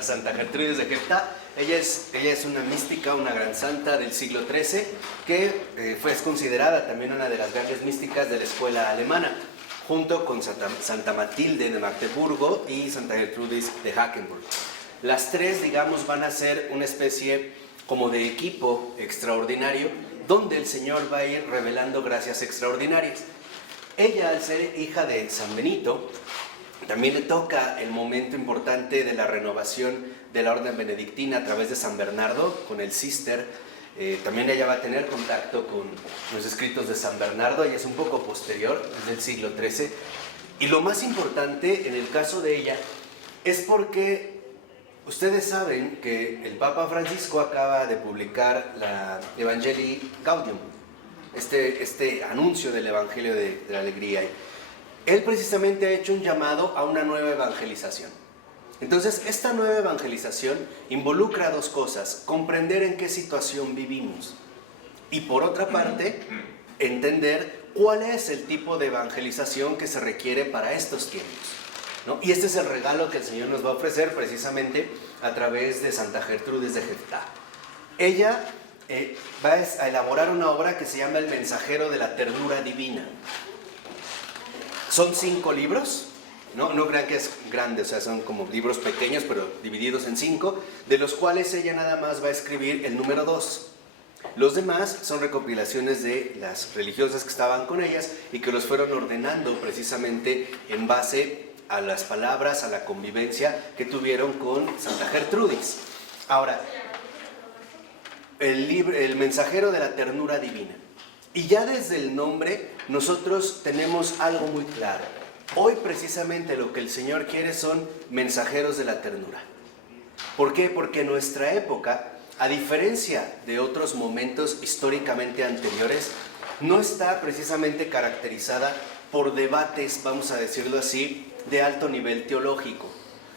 a Santa Gertrudis de Jepta. Ella es una mística, una gran santa del siglo XIII, que es considerada también una de las grandes místicas de la escuela alemana, junto con Santa Matilde de Magdeburgo y Santa Gertrudis de Hackenburg. Las tres, digamos, van a ser una especie como de equipo extraordinario, donde el Señor va a ir revelando gracias extraordinarias. Ella, al ser hija de San Benito, también le toca el momento importante de la renovación de la orden benedictina a través de San Bernardo, con el Cister. También ella va a tener contacto con los escritos de San Bernardo, ella es un poco posterior, es del siglo XIII. Y lo más importante en el caso de ella es porque ustedes saben que el Papa Francisco acaba de publicar la Evangelii Gaudium, este anuncio del Evangelio de la Alegría. Él precisamente ha hecho un llamado a una nueva evangelización. Entonces, esta nueva evangelización involucra dos cosas: comprender en qué situación vivimos y, por otra parte, entender cuál es el tipo de evangelización que se requiere para estos tiempos, ¿no? Y este es el regalo que el Señor nos va a ofrecer precisamente a través de Santa Gertrudis de Jepta. Ella va a elaborar una obra que se llama El Mensajero de la Ternura Divina. Son 5 libros, no crean que es grande, o sea, son como libros pequeños, pero divididos en 5, de los cuales ella nada más va a escribir el número 2. Los demás son recopilaciones de las religiosas que estaban con ellas y que los fueron ordenando precisamente en base a las palabras, a la convivencia que tuvieron con Santa Gertrudis. Ahora, el Mensajero de la Ternura Divina. Y ya desde el nombre nosotros tenemos algo muy claro. Hoy precisamente lo que el Señor quiere son mensajeros de la ternura. ¿Por qué? Porque nuestra época, a diferencia de otros momentos históricamente anteriores, no está precisamente caracterizada por debates, vamos a decirlo así, de alto nivel teológico.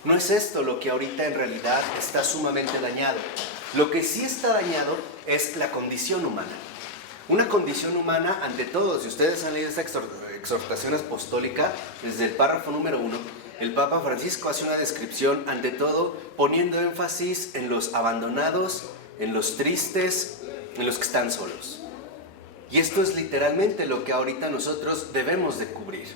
No es esto lo que ahorita en realidad está sumamente dañado. Lo que sí está dañado es la condición humana. Una condición humana ante todo. Si ustedes han leído esta exhortación apostólica, desde el párrafo número 1, el Papa Francisco hace una descripción ante todo poniendo énfasis en los abandonados, en los tristes, en los que están solos. Y esto es literalmente lo que ahorita nosotros debemos de cubrir.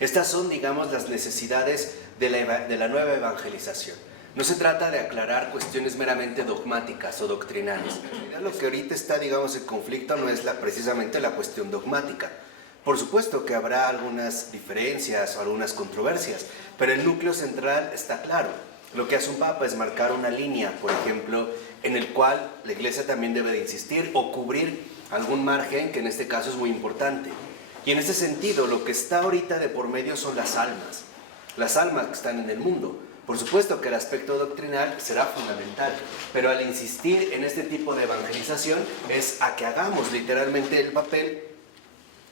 Estas son, digamos, las necesidades de la nueva evangelización. No se trata de aclarar cuestiones meramente dogmáticas o doctrinales. Lo que ahorita está, digamos, en conflicto no es precisamente la cuestión dogmática. Por supuesto que habrá algunas diferencias o algunas controversias, pero el núcleo central está claro. Lo que hace un papa es marcar una línea, por ejemplo, en el cual la Iglesia también debe de insistir o cubrir algún margen, que en este caso es muy importante. Y en ese sentido, lo que está ahorita de por medio son las almas que están en el mundo. Por supuesto que el aspecto doctrinal será fundamental, pero al insistir en este tipo de evangelización es a que hagamos literalmente el papel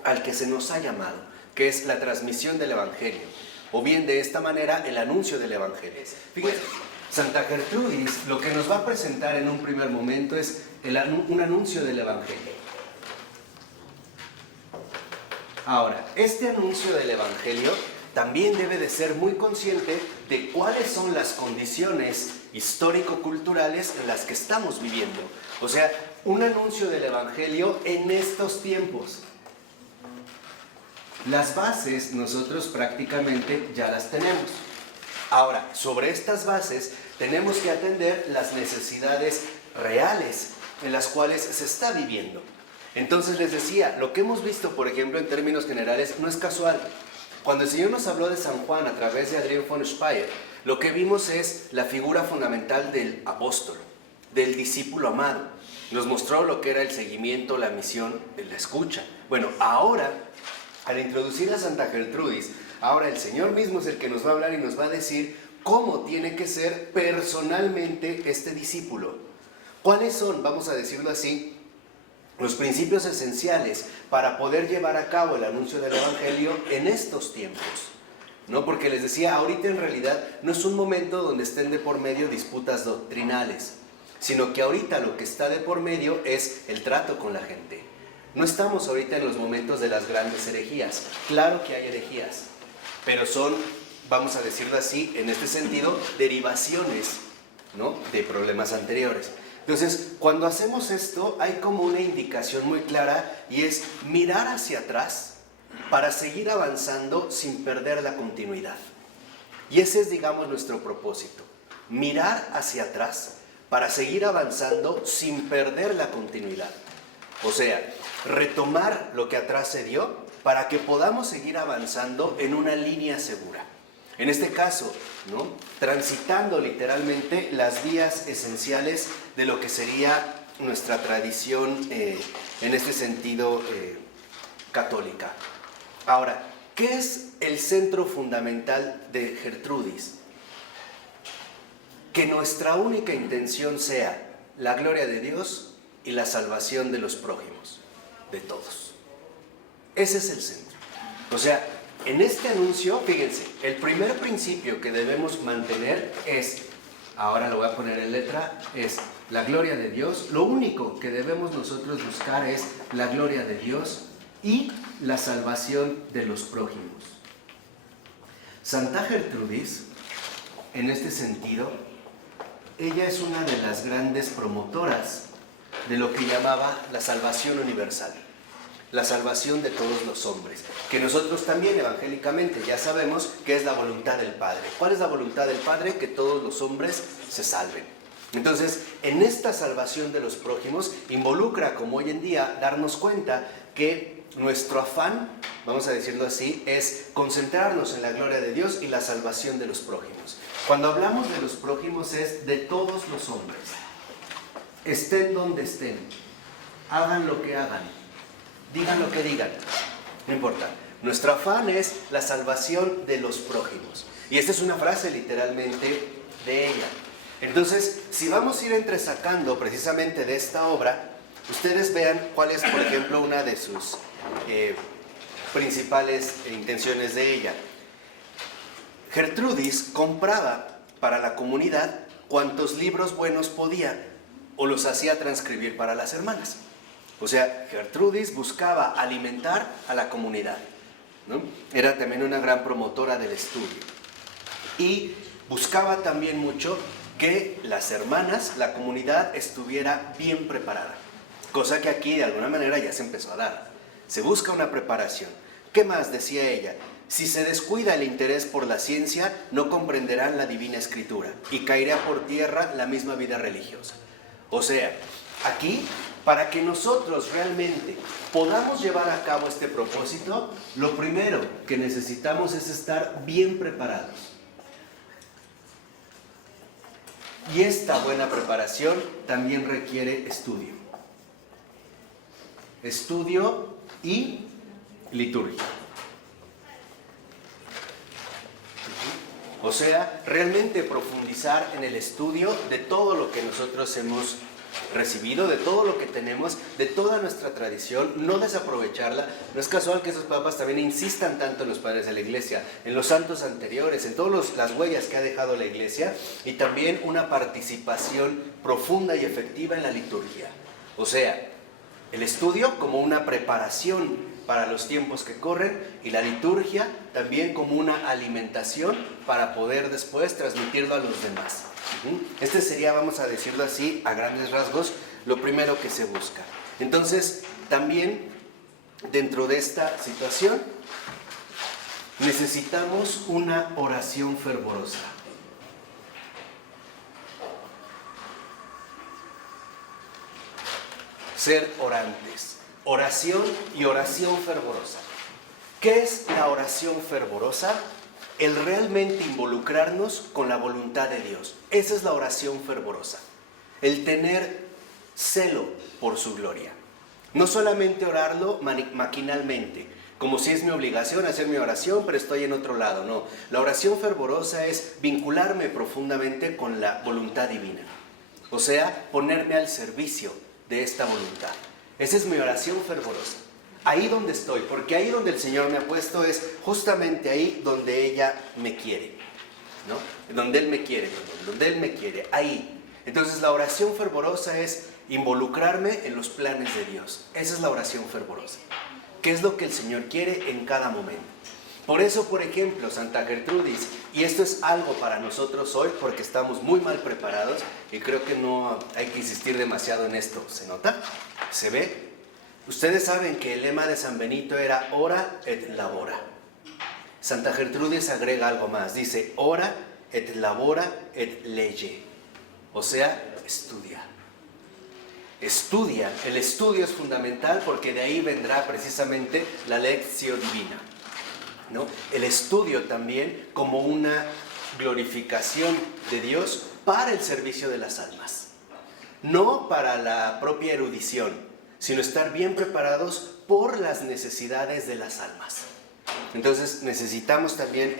al que se nos ha llamado, que es la transmisión del Evangelio, o bien de esta manera el anuncio del Evangelio. Fíjense, Santa Gertrudis lo que nos va a presentar en un primer momento es un anuncio del Evangelio. Ahora, este anuncio del Evangelio también debe de ser muy consciente de cuáles son las condiciones histórico-culturales en las que estamos viviendo. O sea, un anuncio del Evangelio en estos tiempos. Las bases nosotros prácticamente ya las tenemos. Ahora, sobre estas bases tenemos que atender las necesidades reales en las cuales se está viviendo. Entonces les decía, lo que hemos visto, por ejemplo, en términos generales, no es casual. Cuando el Señor nos habló de San Juan a través de Adrián von Speyer, lo que vimos es la figura fundamental del apóstol, del discípulo amado. Nos mostró lo que era el seguimiento, la misión, la escucha. Bueno, ahora, al introducir a Santa Gertrudis, ahora el Señor mismo es el que nos va a hablar y nos va a decir cómo tiene que ser personalmente este discípulo. ¿Cuáles son, vamos a decirlo así, los principios esenciales para poder llevar a cabo el anuncio del Evangelio en estos tiempos? ¿No? Porque les decía, ahorita en realidad no es un momento donde estén de por medio disputas doctrinales, sino que ahorita lo que está de por medio es el trato con la gente. No estamos ahorita en los momentos de las grandes herejías. Claro que hay herejías, pero son, vamos a decirlo así, en este sentido, derivaciones ¿no?, de problemas anteriores. Entonces, cuando hacemos esto, hay como una indicación muy clara y es mirar hacia atrás para seguir avanzando sin perder la continuidad. Y ese es, digamos, nuestro propósito. Mirar hacia atrás para seguir avanzando sin perder la continuidad. O sea, retomar lo que atrás se dio para que podamos seguir avanzando en una línea segura. En este caso, ¿no?, transitando literalmente las vías esenciales de lo que sería nuestra tradición en este sentido católica. Ahora, ¿qué es el centro fundamental de Gertrudis? Que nuestra única intención sea la gloria de Dios y la salvación de los prójimos, de todos. Ese es el centro. O sea, en este anuncio, fíjense, el primer principio que debemos mantener es, ahora lo voy a poner en letra, es la gloria de Dios. Lo único que debemos nosotros buscar es la gloria de Dios y la salvación de los prójimos. Santa Gertrudis, en este sentido, ella es una de las grandes promotoras de lo que llamaba la salvación universal, la salvación de todos los hombres, que nosotros también evangélicamente ya sabemos que es la voluntad del Padre. ¿Cuál es la voluntad del Padre? Que todos los hombres se salven. Entonces, en esta salvación de los prójimos involucra, como hoy en día, darnos cuenta que nuestro afán, vamos a decirlo así, es concentrarnos en la gloria de Dios y la salvación de los prójimos. Cuando hablamos de los prójimos es de todos los hombres. Estén donde estén, hagan lo que hagan, digan lo que digan, no importa. Nuestro afán es la salvación de los prójimos. Y esta es una frase literalmente de ella. Entonces, si vamos a ir entresacando precisamente de esta obra, ustedes vean cuál es, por ejemplo, una de sus principales intenciones de ella. Gertrudis compraba para la comunidad cuantos libros buenos podía o los hacía transcribir para las hermanas. O sea, Gertrudis buscaba alimentar a la comunidad, ¿no? Era también una gran promotora del estudio. Y buscaba también mucho que las hermanas, la comunidad, estuviera bien preparada. Cosa que aquí de alguna manera ya se empezó a dar. Se busca una preparación. ¿Qué más decía ella? Si se descuida el interés por la ciencia, no comprenderán la divina escritura y caerá por tierra la misma vida religiosa. O sea, aquí, para que nosotros realmente podamos llevar a cabo este propósito, lo primero que necesitamos es estar bien preparados. Y esta buena preparación también requiere estudio. Estudio y liturgia. O sea, realmente profundizar en el estudio de todo lo que nosotros hemos recibido, de todo lo que tenemos, de toda nuestra tradición, no desaprovecharla. No es casual que esos papas también insistan tanto en los padres de la iglesia, en los santos anteriores, en todas las huellas que ha dejado la iglesia, y también una participación profunda y efectiva en la liturgia. O sea, el estudio como una preparación para los tiempos que corren y la liturgia también como una alimentación para poder después transmitirlo a los demás. Este sería, vamos a decirlo así, a grandes rasgos, lo primero que se busca. Entonces, también dentro de esta situación necesitamos una oración fervorosa. Ser orantes. Oración y oración fervorosa. ¿Qué es la oración fervorosa? El realmente involucrarnos con la voluntad de Dios. Esa es la oración fervorosa. El tener celo por su gloria. No solamente orarlo maquinalmente, como si es mi obligación hacer mi oración, pero estoy en otro lado. No, la oración fervorosa es vincularme profundamente con la voluntad divina. O sea, ponerme al servicio de esta voluntad. Esa es mi oración fervorosa. Ahí donde estoy, porque ahí donde el Señor me ha puesto es justamente ahí donde ella me quiere, ¿no? Donde Él me quiere, donde Él me quiere, ahí. Entonces la oración fervorosa es involucrarme en los planes de Dios. Esa es la oración fervorosa. ¿Qué es lo que el Señor quiere en cada momento? Por eso, por ejemplo, Santa Gertrudis, y esto es algo para nosotros hoy porque estamos muy mal preparados y creo que no hay que insistir demasiado en esto. ¿Se nota? ¿Se ve? Ustedes saben que el lema de San Benito era ora et labora. Santa Gertrudis agrega algo más, dice ora et labora et lege, o sea, estudia. Estudia, el estudio es fundamental porque de ahí vendrá precisamente la lectio divina, ¿no? El estudio también como una glorificación de Dios para el servicio de las almas, no para la propia erudición, sino estar bien preparados por las necesidades de las almas. Entonces necesitamos también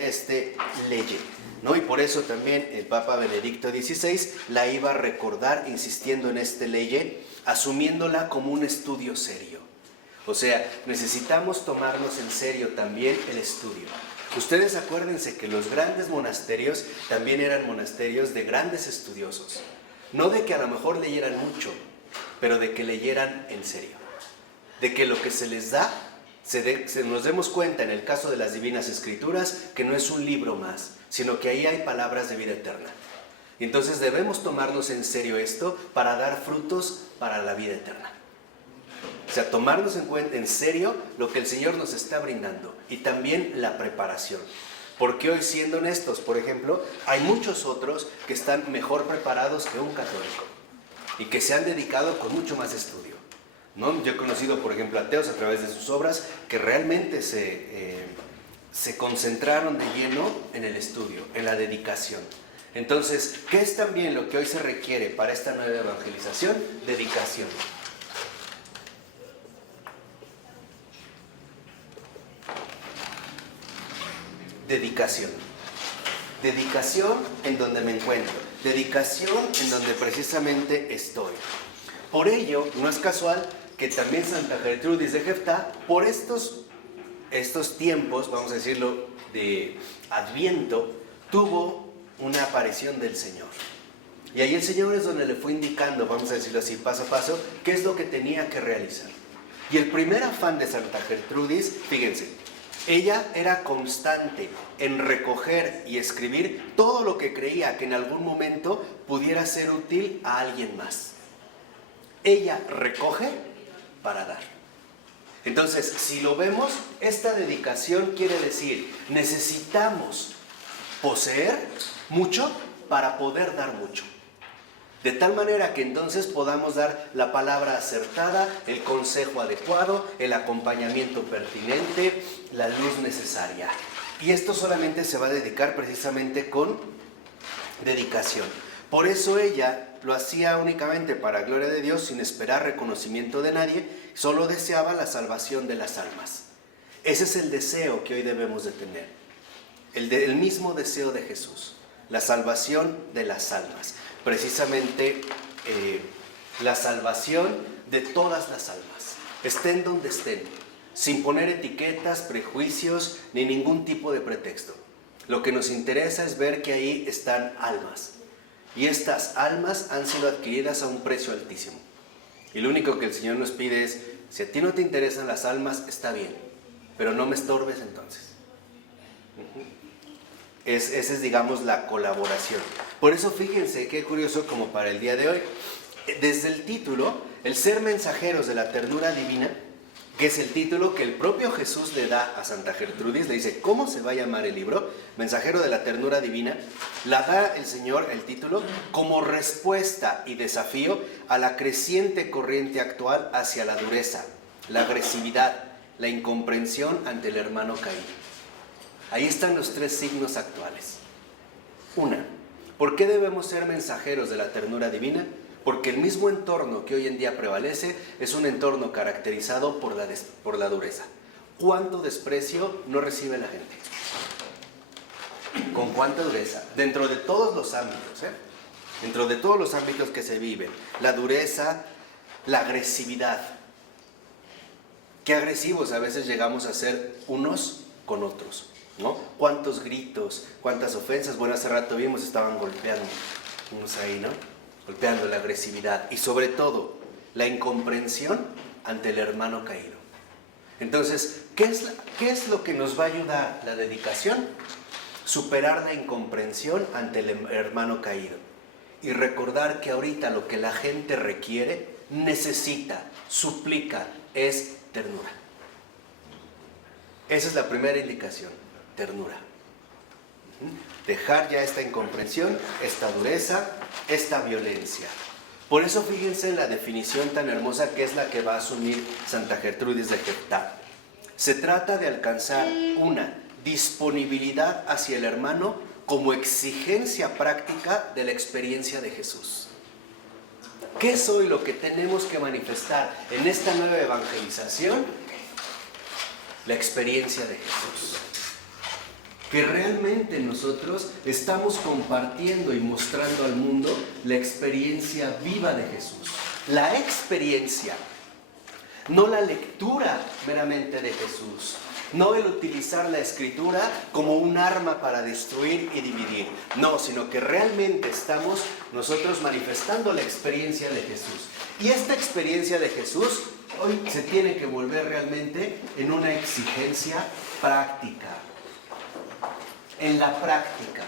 leye, ¿no? Y por eso también el Papa Benedicto XVI la iba a recordar insistiendo en leye, asumiéndola como un estudio serio. O sea, necesitamos tomarnos en serio también el estudio. Ustedes acuérdense que los grandes monasterios también eran monasterios de grandes estudiosos. No de que a lo mejor leyeran mucho, pero de que leyeran en serio. De que lo que se les da, nos demos cuenta en el caso de las Divinas Escrituras, que no es un libro más, sino que ahí hay palabras de vida eterna. Y entonces debemos tomarnos en serio esto para dar frutos para la vida eterna. O sea, tomarnos en serio lo que el Señor nos está brindando y también la preparación. Porque hoy, siendo honestos, por ejemplo, hay muchos otros que están mejor preparados que un católico y que se han dedicado con mucho más estudio, ¿no? Yo he conocido, por ejemplo, ateos a través de sus obras que realmente se concentraron de lleno en el estudio, en la dedicación. Entonces, ¿qué es también lo que hoy se requiere para esta nueva evangelización? Dedicación. Dedicación. Dedicación en donde me encuentro. Dedicación en donde precisamente estoy. Por ello, no es casual que también Santa Gertrudis de Jeftá, por estos tiempos, vamos a decirlo, de Adviento, tuvo una aparición del Señor. Y ahí el Señor es donde le fue indicando, vamos a decirlo así, paso a paso, qué es lo que tenía que realizar. Y el primer afán de Santa Gertrudis, fíjense, ella era constante en recoger y escribir todo lo que creía que en algún momento pudiera ser útil a alguien más. Ella recoge para dar. Entonces, si lo vemos, esta dedicación quiere decir, necesitamos poseer mucho para poder dar mucho. De tal manera que entonces podamos dar la palabra acertada, el consejo adecuado, el acompañamiento pertinente, la luz necesaria. Y esto solamente se va a dedicar precisamente con dedicación. Por eso ella lo hacía únicamente para gloria de Dios, sin esperar reconocimiento de nadie, solo deseaba la salvación de las almas. Ese es el deseo que hoy debemos de tener, el mismo deseo de Jesús, la salvación de las almas. Precisamente la salvación de todas las almas, estén donde estén, sin poner etiquetas, prejuicios, ni ningún tipo de pretexto. Lo que nos interesa es ver que ahí están almas. Y estas almas han sido adquiridas a un precio altísimo. Y lo único que el Señor nos pide es, si a ti no te interesan las almas, está bien, pero no me estorbes entonces. Esa es, digamos, la colaboración. Por eso fíjense qué curioso como para el día de hoy. Desde el título, el ser mensajeros de la ternura divina, que es el título que el propio Jesús le da a Santa Gertrudis, le dice, ¿cómo se va a llamar el libro? Mensajero de la ternura divina. La da el Señor, el título, como respuesta y desafío a la creciente corriente actual hacia la dureza, la agresividad, la incomprensión ante el hermano caído. Ahí están los tres signos actuales. Una, ¿por qué debemos ser mensajeros de la ternura divina? Porque el mismo entorno que hoy en día prevalece es un entorno caracterizado por la dureza. ¿Cuánto desprecio no recibe la gente? ¿Con cuánta dureza? Dentro de todos los ámbitos, dentro de todos los ámbitos que se viven. La dureza, la agresividad. Qué agresivos a veces llegamos a ser unos con otros, ¿no? Cuántos gritos, cuántas ofensas. Bueno, hace rato vimos, estaban golpeando unos ahí, ¿no? Golpeando, la agresividad y sobre todo la incomprensión ante el hermano caído. Entonces, ¿qué es lo que nos va a ayudar la dedicación? Superar la incomprensión ante el hermano caído y recordar que ahorita lo que la gente requiere, necesita, suplica, es ternura. Esa es la primera indicación, ternura. Dejar ya esta incomprensión, esta dureza, esta violencia. Por eso fíjense en la definición tan hermosa que es la que va a asumir Santa Gertrudis de Geptá. Se trata de alcanzar una disponibilidad hacia el hermano como exigencia práctica de la experiencia de Jesús. ¿Qué es hoy lo que tenemos que manifestar en esta nueva evangelización? La experiencia de Jesús. Que realmente nosotros estamos compartiendo y mostrando al mundo la experiencia viva de Jesús. La experiencia, no la lectura meramente de Jesús. No el utilizar la escritura como un arma para destruir y dividir. No, sino que realmente estamos nosotros manifestando la experiencia de Jesús. Y esta experiencia de Jesús hoy se tiene que volver realmente en una exigencia práctica. En la práctica.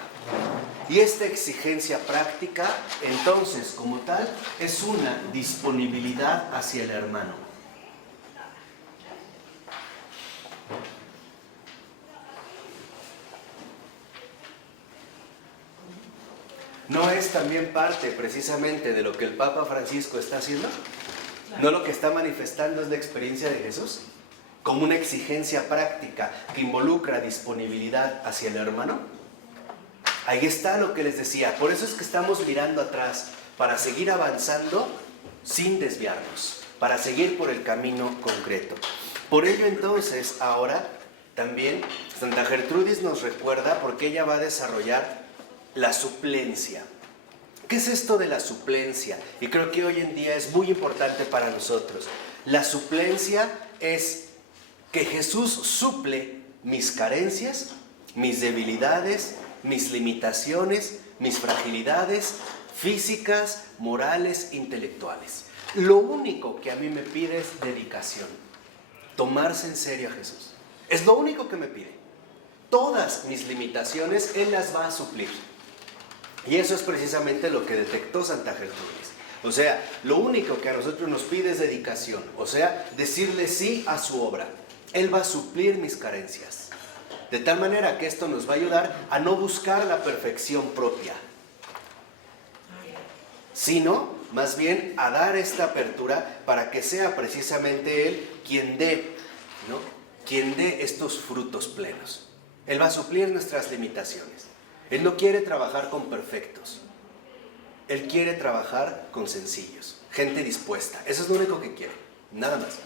Y esta exigencia práctica, entonces, como tal, es una disponibilidad hacia el hermano. ¿No es también parte precisamente de lo que el Papa Francisco está haciendo? ¿No lo que está manifestando es la experiencia de Jesús? Como una exigencia práctica que involucra disponibilidad hacia el hermano. Ahí está lo que les decía. Por eso es que estamos mirando atrás, para seguir avanzando sin desviarnos, para seguir por el camino concreto. Por ello entonces, ahora también Santa Gertrudis nos recuerda porque ella va a desarrollar la suplencia. ¿Qué es esto de la suplencia? Y creo que hoy en día es muy importante para nosotros. La suplencia es que Jesús suple mis carencias, mis debilidades, mis limitaciones, mis fragilidades físicas, morales, intelectuales. Lo único que a mí me pide es dedicación. Tomarse en serio a Jesús. Es lo único que me pide. Todas mis limitaciones Él las va a suplir. Y eso es precisamente lo que detectó Santa Gertrudis. O sea, lo único que a nosotros nos pide es dedicación. O sea, decirle sí a su obra. Él va a suplir mis carencias. De tal manera que esto nos va a ayudar a no buscar la perfección propia, sino más bien a dar esta apertura para que sea precisamente Él quien dé, ¿no? Quien dé estos frutos plenos. Él va a suplir nuestras limitaciones. Él no quiere trabajar con perfectos. Él quiere trabajar con sencillos, gente dispuesta. Eso es lo único que quiere, nada más.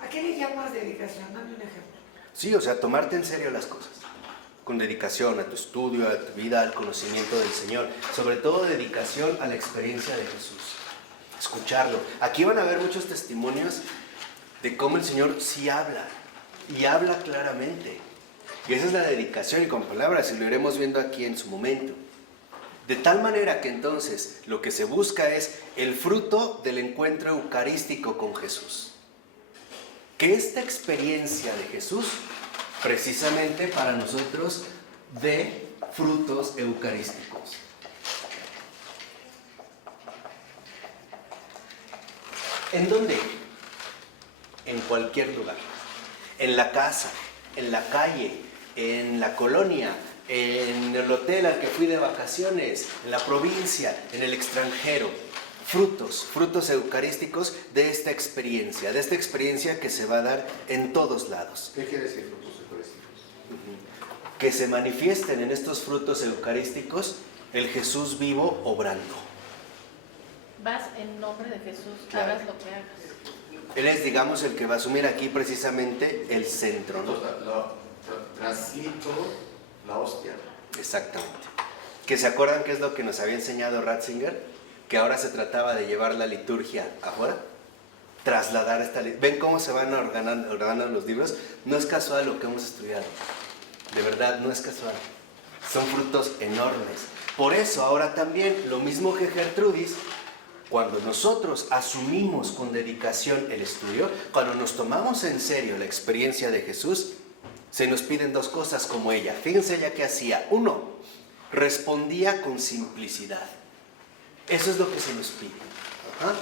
¿A qué le llamas dedicación? Dame un ejemplo. Sí, o sea, tomarte en serio las cosas. Con dedicación a tu estudio, a tu vida, al conocimiento del Señor. Sobre todo dedicación a la experiencia de Jesús. Escucharlo. Aquí van a haber muchos testimonios de cómo el Señor sí habla. Y habla claramente. Y esa es la dedicación y con palabras, y lo iremos viendo aquí en su momento. De tal manera que entonces lo que se busca es el fruto del encuentro eucarístico con Jesús. Que esta experiencia de Jesús, precisamente para nosotros, dé frutos eucarísticos. ¿En dónde? En cualquier lugar. En la casa, en la calle, en la colonia, en el hotel al que fui de vacaciones, en la provincia, en el extranjero. Frutos eucarísticos de esta experiencia que se va a dar en todos lados. ¿Qué quiere decir frutos eucarísticos? Que se manifiesten en estos frutos eucarísticos el Jesús vivo obrando. Vas en nombre de Jesús, Claro. hagas lo que hagas. Él es, digamos, el que va a asumir aquí precisamente el centro, ¿no? Transito la hostia. Exactamente. ¿Que se acuerdan qué es lo que nos había enseñado Ratzinger? Que ahora se trataba de llevar la liturgia afuera. Trasladar esta liturgia. ¿Ven cómo se van ordenando los libros? No es casual lo que hemos estudiado. De verdad, no es casual. Son frutos enormes. Por eso ahora también, lo mismo que Gertrudis, cuando nosotros asumimos con dedicación el estudio, cuando nos tomamos en serio la experiencia de Jesús, se nos piden dos cosas como ella. Fíjense ella que hacía. Uno, respondía con simplicidad. Eso es lo que se nos pide. Ajá.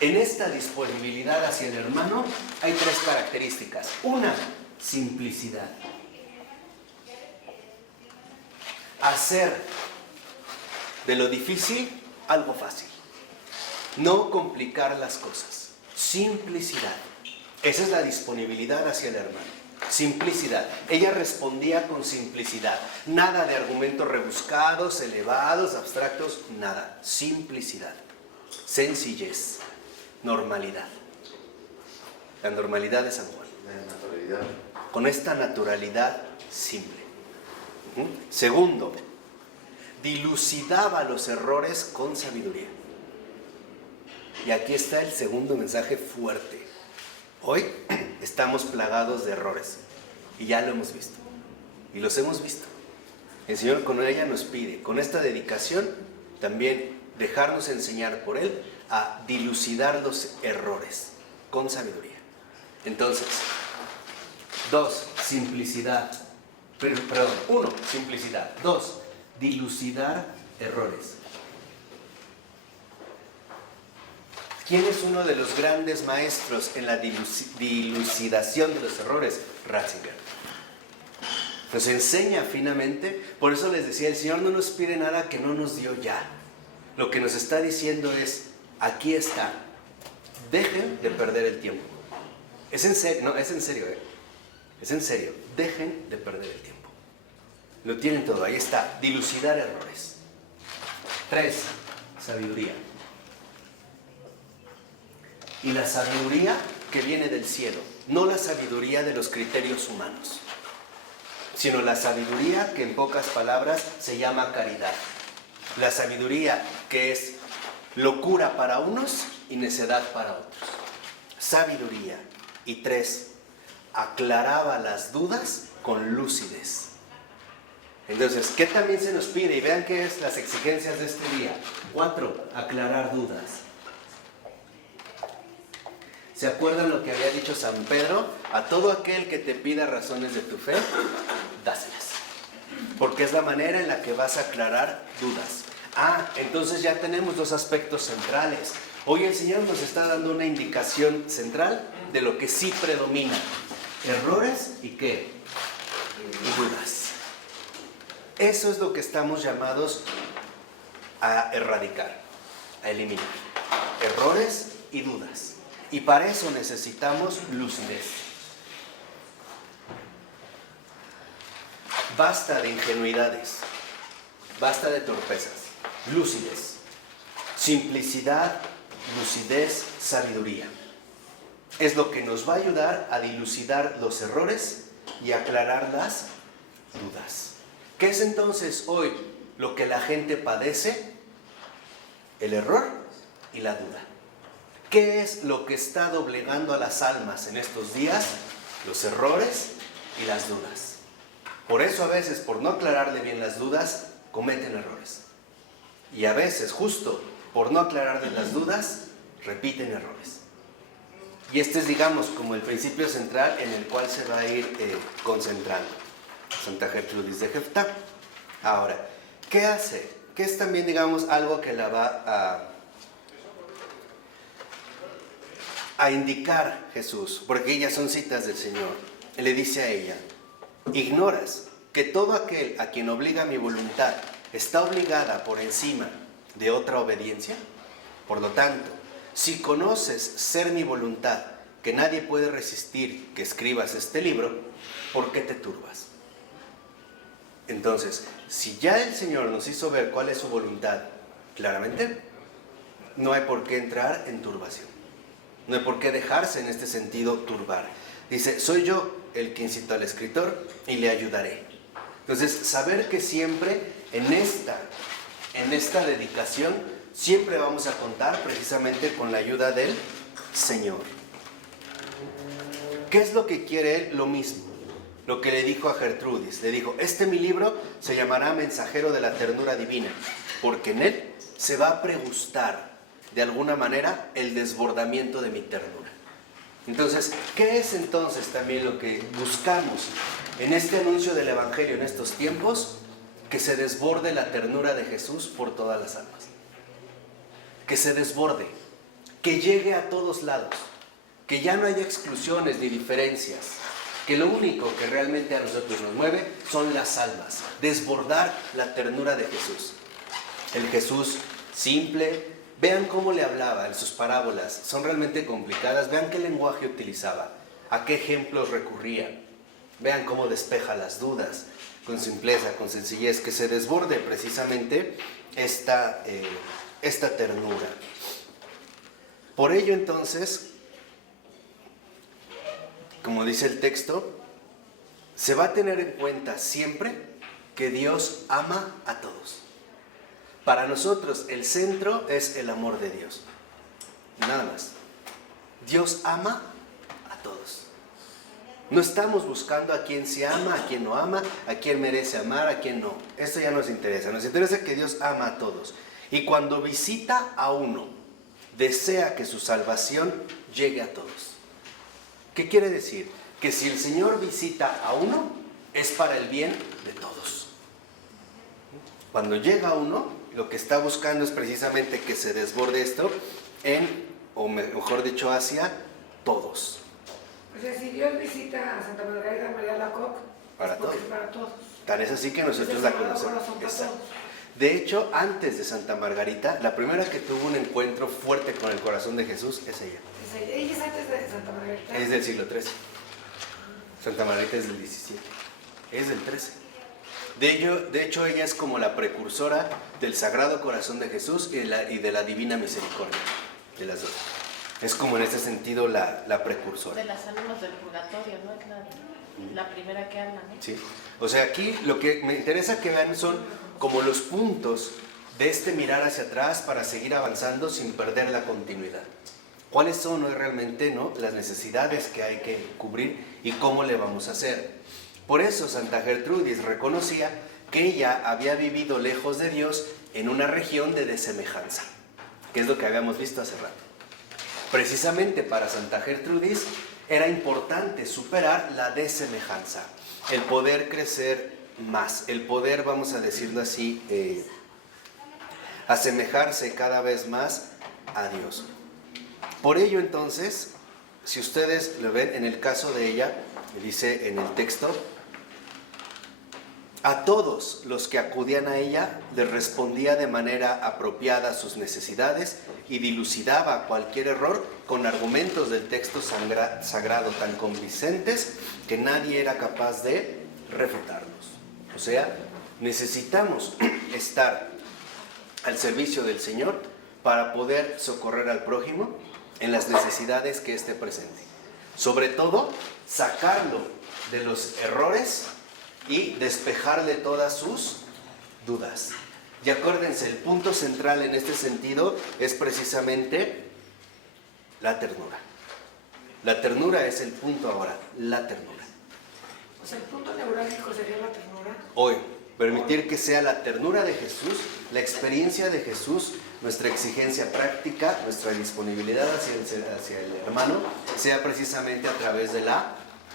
En esta disponibilidad hacia el hermano hay tres características. Una, simplicidad. Hacer de lo difícil algo fácil. No complicar las cosas. Simplicidad. Esa es la disponibilidad hacia el hermano. Simplicidad. Ella respondía con simplicidad. Nada de argumentos rebuscados, elevados, abstractos, nada. Simplicidad. Sencillez. Normalidad. La normalidad de San Juan. La naturalidad. Con esta naturalidad simple. Segundo, dilucidaba los errores con sabiduría. Y aquí está el segundo mensaje fuerte. Hoy estamos plagados de errores y ya lo hemos visto y los hemos visto. El Señor con ella nos pide, con esta dedicación, también dejarnos enseñar por Él a dilucidar los errores con sabiduría. Entonces, 2, simplicidad. Perdón, 1, simplicidad. 2, dilucidar errores. ¿Quién es uno de los grandes maestros en la dilucidación de los errores? Ratzinger. Nos enseña finamente, por eso les decía, el Señor no nos pide nada que no nos dio ya. Lo que nos está diciendo es, aquí está, dejen de perder el tiempo. Es en serio, no, es en serio, es en serio, dejen de perder el tiempo. Lo tienen todo, ahí está, dilucidar errores. 3, sabiduría. Y la sabiduría que viene del cielo, no la sabiduría de los criterios humanos, sino la sabiduría que en pocas palabras se llama caridad. La sabiduría que es locura para unos y necedad para otros. Sabiduría. Y 3, aclaraba las dudas con lucidez. Entonces, ¿qué también se nos pide? Y vean qué es las exigencias de este día. 4, aclarar dudas. ¿Se acuerdan lo que había dicho San Pedro? A todo aquel que te pida razones de tu fe, dáselas. Porque es la manera en la que vas a aclarar dudas. Entonces ya tenemos dos aspectos centrales. Hoy el Señor nos está dando una indicación central de lo que sí predomina. Errores y ¿qué? Y dudas. Eso es lo que estamos llamados a erradicar, a eliminar. Errores y dudas. Y para eso necesitamos lucidez. Basta de ingenuidades, basta de torpezas, lucidez, simplicidad, lucidez, sabiduría. Es lo que nos va a ayudar a dilucidar los errores y aclarar las dudas. ¿Qué es entonces hoy lo que la gente padece? El error y la duda. ¿Qué es lo que está doblegando a las almas en estos días? Los errores y las dudas. Por eso a veces, por no aclararle bien las dudas, cometen errores. Y a veces, justo por no aclararle las dudas, repiten errores. Y este es, digamos, como el principio central en el cual se va a ir concentrando Santa Gertrudis de Jeftá. Ahora, ¿qué hace? ¿Qué es también, digamos, algo que la va a indicar Jesús? Porque ellas son citas del Señor. Él le dice a ella, ¿ignoras que todo aquel a quien obliga mi voluntad está obligada por encima de otra obediencia? Por lo tanto, si conoces ser mi voluntad, que nadie puede resistir que escribas este libro, ¿por qué te turbas? Entonces, si ya el Señor nos hizo ver cuál es su voluntad claramente, no hay por qué entrar en turbación. No hay por qué dejarse en este sentido turbar. Dice, soy yo el que incito al escritor y le ayudaré. Entonces, saber que siempre en esta dedicación, siempre vamos a contar precisamente con la ayuda del Señor. ¿Qué es lo que quiere Él? Lo mismo. Lo que le dijo a Gertrudis. Le dijo, mi libro se llamará Mensajero de la Ternura Divina, porque en él se va a pregustar de alguna manera, el desbordamiento de mi ternura. Entonces, ¿qué es entonces también lo que buscamos en este anuncio del Evangelio en estos tiempos? Que se desborde la ternura de Jesús por todas las almas. Que se desborde, que llegue a todos lados, que ya no haya exclusiones ni diferencias, que lo único que realmente a nosotros nos mueve son las almas, desbordar la ternura de Jesús. El Jesús simple, vean cómo le hablaba en sus parábolas, son realmente complicadas, vean qué lenguaje utilizaba, a qué ejemplos recurría, vean cómo despeja las dudas, con simpleza, con sencillez, que se desborde precisamente esta ternura. Por ello entonces, como dice el texto, se va a tener en cuenta siempre que Dios ama a todos. Para nosotros el centro es el amor de Dios, nada más. Dios ama a todos. No estamos buscando a quién se ama, a quién no ama, a quién merece amar, a quién no. Esto ya nos interesa que Dios ama a todos. Y cuando visita a uno, desea que su salvación llegue a todos. ¿Qué quiere decir? Que si el Señor visita a uno, es para el bien de todos. Cuando llega uno, lo que está buscando es precisamente que se desborde esto o mejor dicho, hacia todos. O sea, si Dios visita a Santa Margarita María Alacoque, Para todos. es para todos. Tan es así que nosotros la conocemos. Exacto. De hecho, antes de Santa Margarita, la primera que tuvo un encuentro fuerte con el corazón de Jesús es ella. Ella es antes de Santa Margarita. Es del siglo XIII. Santa Margarita es del XVII. Es del XIII. De hecho, ella es como la precursora del Sagrado Corazón de Jesús y de la Divina Misericordia. De las dos. Es como en ese sentido la precursora. De las almas del purgatorio, ¿no? Es la primera que habla, ¿no? Sí. O sea, aquí lo que me interesa que vean son como los puntos de este mirar hacia atrás para seguir avanzando sin perder la continuidad. ¿Cuáles son hoy realmente, no, las necesidades que hay que cubrir y cómo le vamos a hacer? Por eso Santa Gertrudis reconocía que ella había vivido lejos de Dios en una región de desemejanza, que es lo que habíamos visto hace rato. Precisamente para Santa Gertrudis era importante superar la desemejanza, el poder crecer más, el poder, vamos a decirlo así, asemejarse cada vez más a Dios. Por ello entonces, si ustedes lo ven en el caso de ella, dice en el texto, a todos los que acudían a ella les respondía de manera apropiada a sus necesidades y dilucidaba cualquier error con argumentos del texto sagrado tan convincentes que nadie era capaz de refutarlos. O sea, necesitamos estar al servicio del Señor para poder socorrer al prójimo en las necesidades que éste presente. Sobre todo, sacarlo de los errores y despejarle todas sus dudas. Y acuérdense, el punto central en este sentido es precisamente la ternura. La ternura es el punto ahora, la ternura. O sea, el punto neurálgico sería la ternura. Hoy, permitir que sea la ternura de Jesús, la experiencia de Jesús, nuestra exigencia práctica, nuestra disponibilidad hacia el hermano, sea precisamente a través de la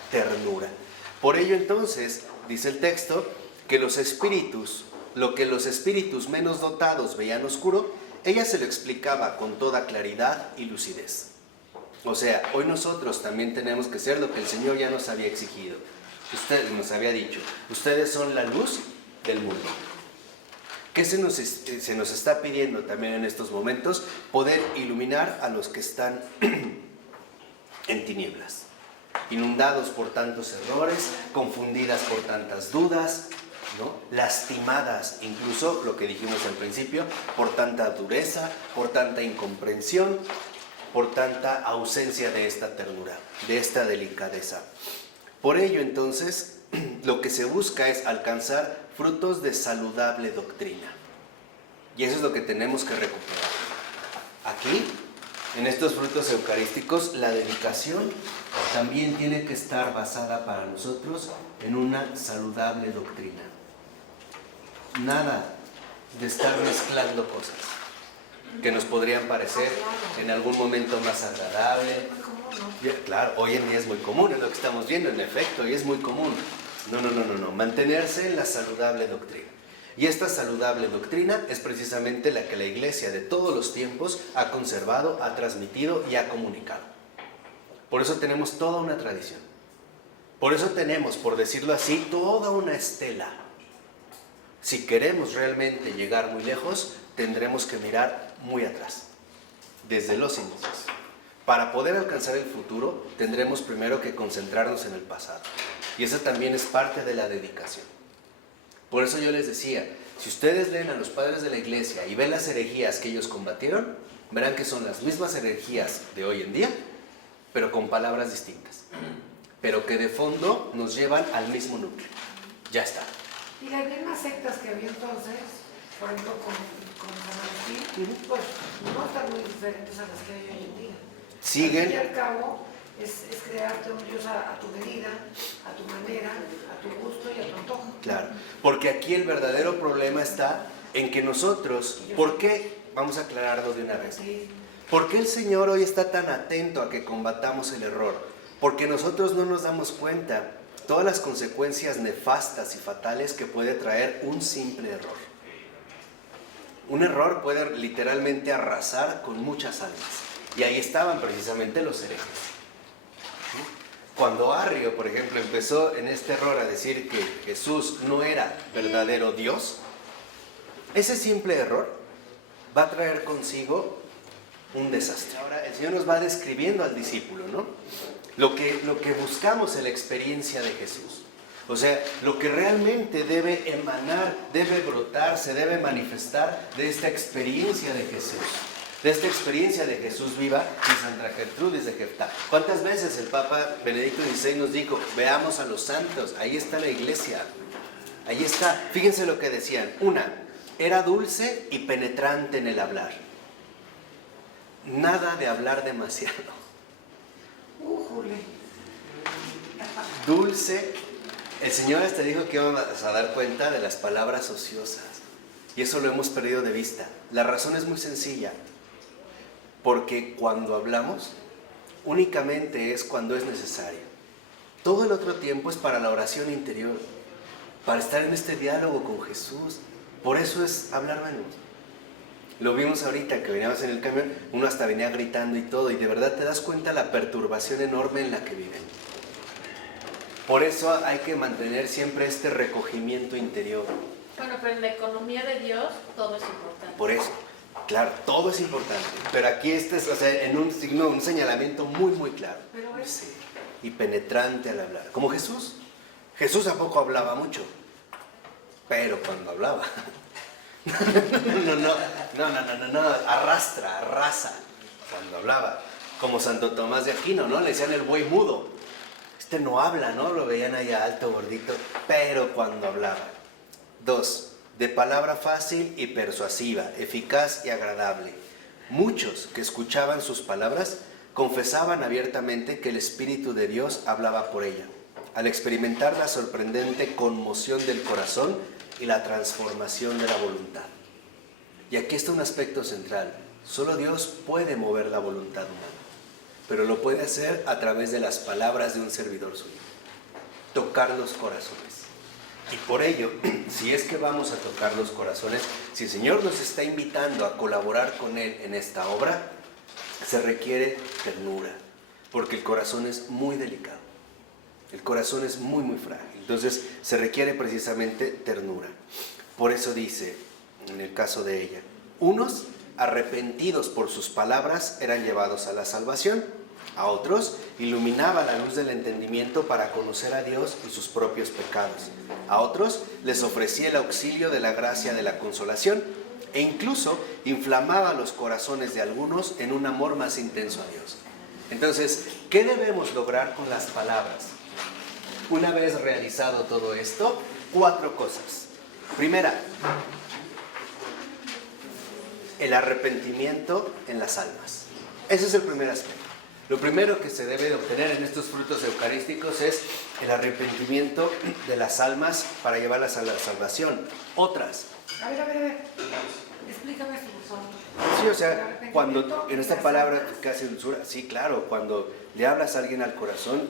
ternura. Por ello entonces, dice el texto, que los espíritus, lo que los espíritus menos dotados veían oscuro, ella se lo explicaba con toda claridad y lucidez. O sea, hoy nosotros también tenemos que ser lo que el Señor ya nos había exigido. Usted nos había dicho, ustedes son la luz del mundo. ¿Qué se nos está pidiendo también en estos momentos? Poder iluminar a los que están en tinieblas, inundados por tantos errores, confundidas por tantas dudas, ¿no? Lastimadas, incluso lo que dijimos al principio, por tanta dureza, por tanta incomprensión, por tanta ausencia de esta ternura, de esta delicadeza. Por ello, entonces, lo que se busca es alcanzar frutos de saludable doctrina. Y eso es lo que tenemos que recuperar. Aquí, en estos frutos eucarísticos, la dedicación también tiene que estar basada para nosotros en una saludable doctrina. Nada de estar mezclando cosas. que nos podrían parecer en algún momento más agradable. Muy común, ¿no? Ya, claro, hoy en día es muy común, es lo que estamos viendo, en efecto, y es muy común. No, mantenerse en la saludable doctrina. Y esta saludable doctrina es precisamente la que la Iglesia de todos los tiempos ha conservado, ha transmitido y ha comunicado. Por eso tenemos toda una tradición. Por eso tenemos, por decirlo así, toda una estela. Si queremos realmente llegar muy lejos, tendremos que mirar muy atrás, desde los inicios. Para poder alcanzar el futuro, tendremos primero que concentrarnos en el pasado. Y esa también es parte de la dedicación. Por eso yo les decía, si ustedes leen a los padres de la Iglesia y ven las herejías que ellos combatieron, verán que son las mismas herejías de hoy en día, pero con palabras distintas. Pero que de fondo nos llevan al mismo núcleo. Ya está. Y las mismas sectas que había entonces, por ejemplo, con San Agustín, pues no están muy diferentes a las que hay hoy en día. Siguen. Al fin y al cabo, es crearte un Dios a tu medida, a tu manera, a tu gusto y a tu antojo. Claro, porque aquí el verdadero problema está en que nosotros, ¿por qué? Vamos a aclararlo de una vez. Sí. ¿Por qué el Señor hoy está tan atento a que combatamos el error? Porque nosotros no nos damos cuenta todas las consecuencias nefastas y fatales que puede traer un simple error. Un error puede literalmente arrasar con muchas almas. Y ahí estaban precisamente los herejes. Cuando Arrio, por ejemplo, empezó en este error a decir que Jesús no era verdadero Dios, ese simple error va a traer consigo un desastre. Ahora el Señor nos va describiendo al discípulo, ¿no? Lo que buscamos en la experiencia de Jesús. O sea, lo que realmente debe emanar, debe brotar, se debe manifestar de esta experiencia de Jesús. De esta experiencia de Jesús viva y Santa Gertrudis de Jeftá. ¿Cuántas veces el Papa Benedicto XVI nos dijo, veamos a los santos, ahí está la iglesia, ahí está? Fíjense lo que decían. Una, era dulce y penetrante en el hablar. Nada de hablar demasiado. Jule. Dulce. El Señor hasta dijo que íbamos a dar cuenta de las palabras ociosas. Y eso lo hemos perdido de vista. La razón es muy sencilla. Porque cuando hablamos, únicamente es cuando es necesario. Todo el otro tiempo es para la oración interior, para estar en este diálogo con Jesús. Por eso es hablar menos. Lo vimos ahorita que veníamos en el camión, uno hasta venía gritando y todo, y de verdad te das cuenta la perturbación enorme en la que viven. Por eso hay que mantener siempre este recogimiento interior. Bueno, pero en la economía de Dios todo es importante. Por eso. Claro, todo es importante, pero aquí este es, o sea, en un signo, un señalamiento muy, muy claro. Pero es... Sí, y penetrante al hablar. Como Jesús. Jesús tampoco hablaba mucho, pero cuando hablaba. No, arrasa cuando hablaba. Como Santo Tomás de Aquino, ¿no? Le decían el buey mudo. Este no habla, ¿no? Lo veían allá alto, gordito, pero cuando hablaba. 2. De palabra fácil y persuasiva, eficaz y agradable. Muchos que escuchaban sus palabras confesaban abiertamente que el Espíritu de Dios hablaba por ella, al experimentar la sorprendente conmoción del corazón y la transformación de la voluntad. Y aquí está un aspecto central. Solo Dios puede mover la voluntad humana, pero lo puede hacer a través de las palabras de un servidor suyo. Tocar los corazones. Y por ello, si es que vamos a tocar los corazones, si el Señor nos está invitando a colaborar con Él en esta obra, se requiere ternura, porque el corazón es muy delicado, el corazón es muy, muy frágil. Entonces, se requiere precisamente ternura. Por eso dice, en el caso de ella, unos arrepentidos por sus palabras eran llevados a la salvación, a otros iluminaba la luz del entendimiento para conocer a Dios y sus propios pecados. A otros les ofrecía el auxilio de la gracia de la consolación e incluso inflamaba los corazones de algunos en un amor más intenso a Dios. Entonces, ¿qué debemos lograr con las palabras? Una vez realizado todo esto, 4 cosas. Primera, el arrepentimiento en las almas. Ese es el primer aspecto. Lo primero que se debe de obtener en estos frutos eucarísticos es el arrepentimiento de las almas para llevarlas a la salvación. Otras. A ver. Explícame esto, por favor. Sí, o El sea, arrepentimiento cuando en y esta las palabra almas. que hace dulzura, sí, claro, cuando le hablas a alguien al corazón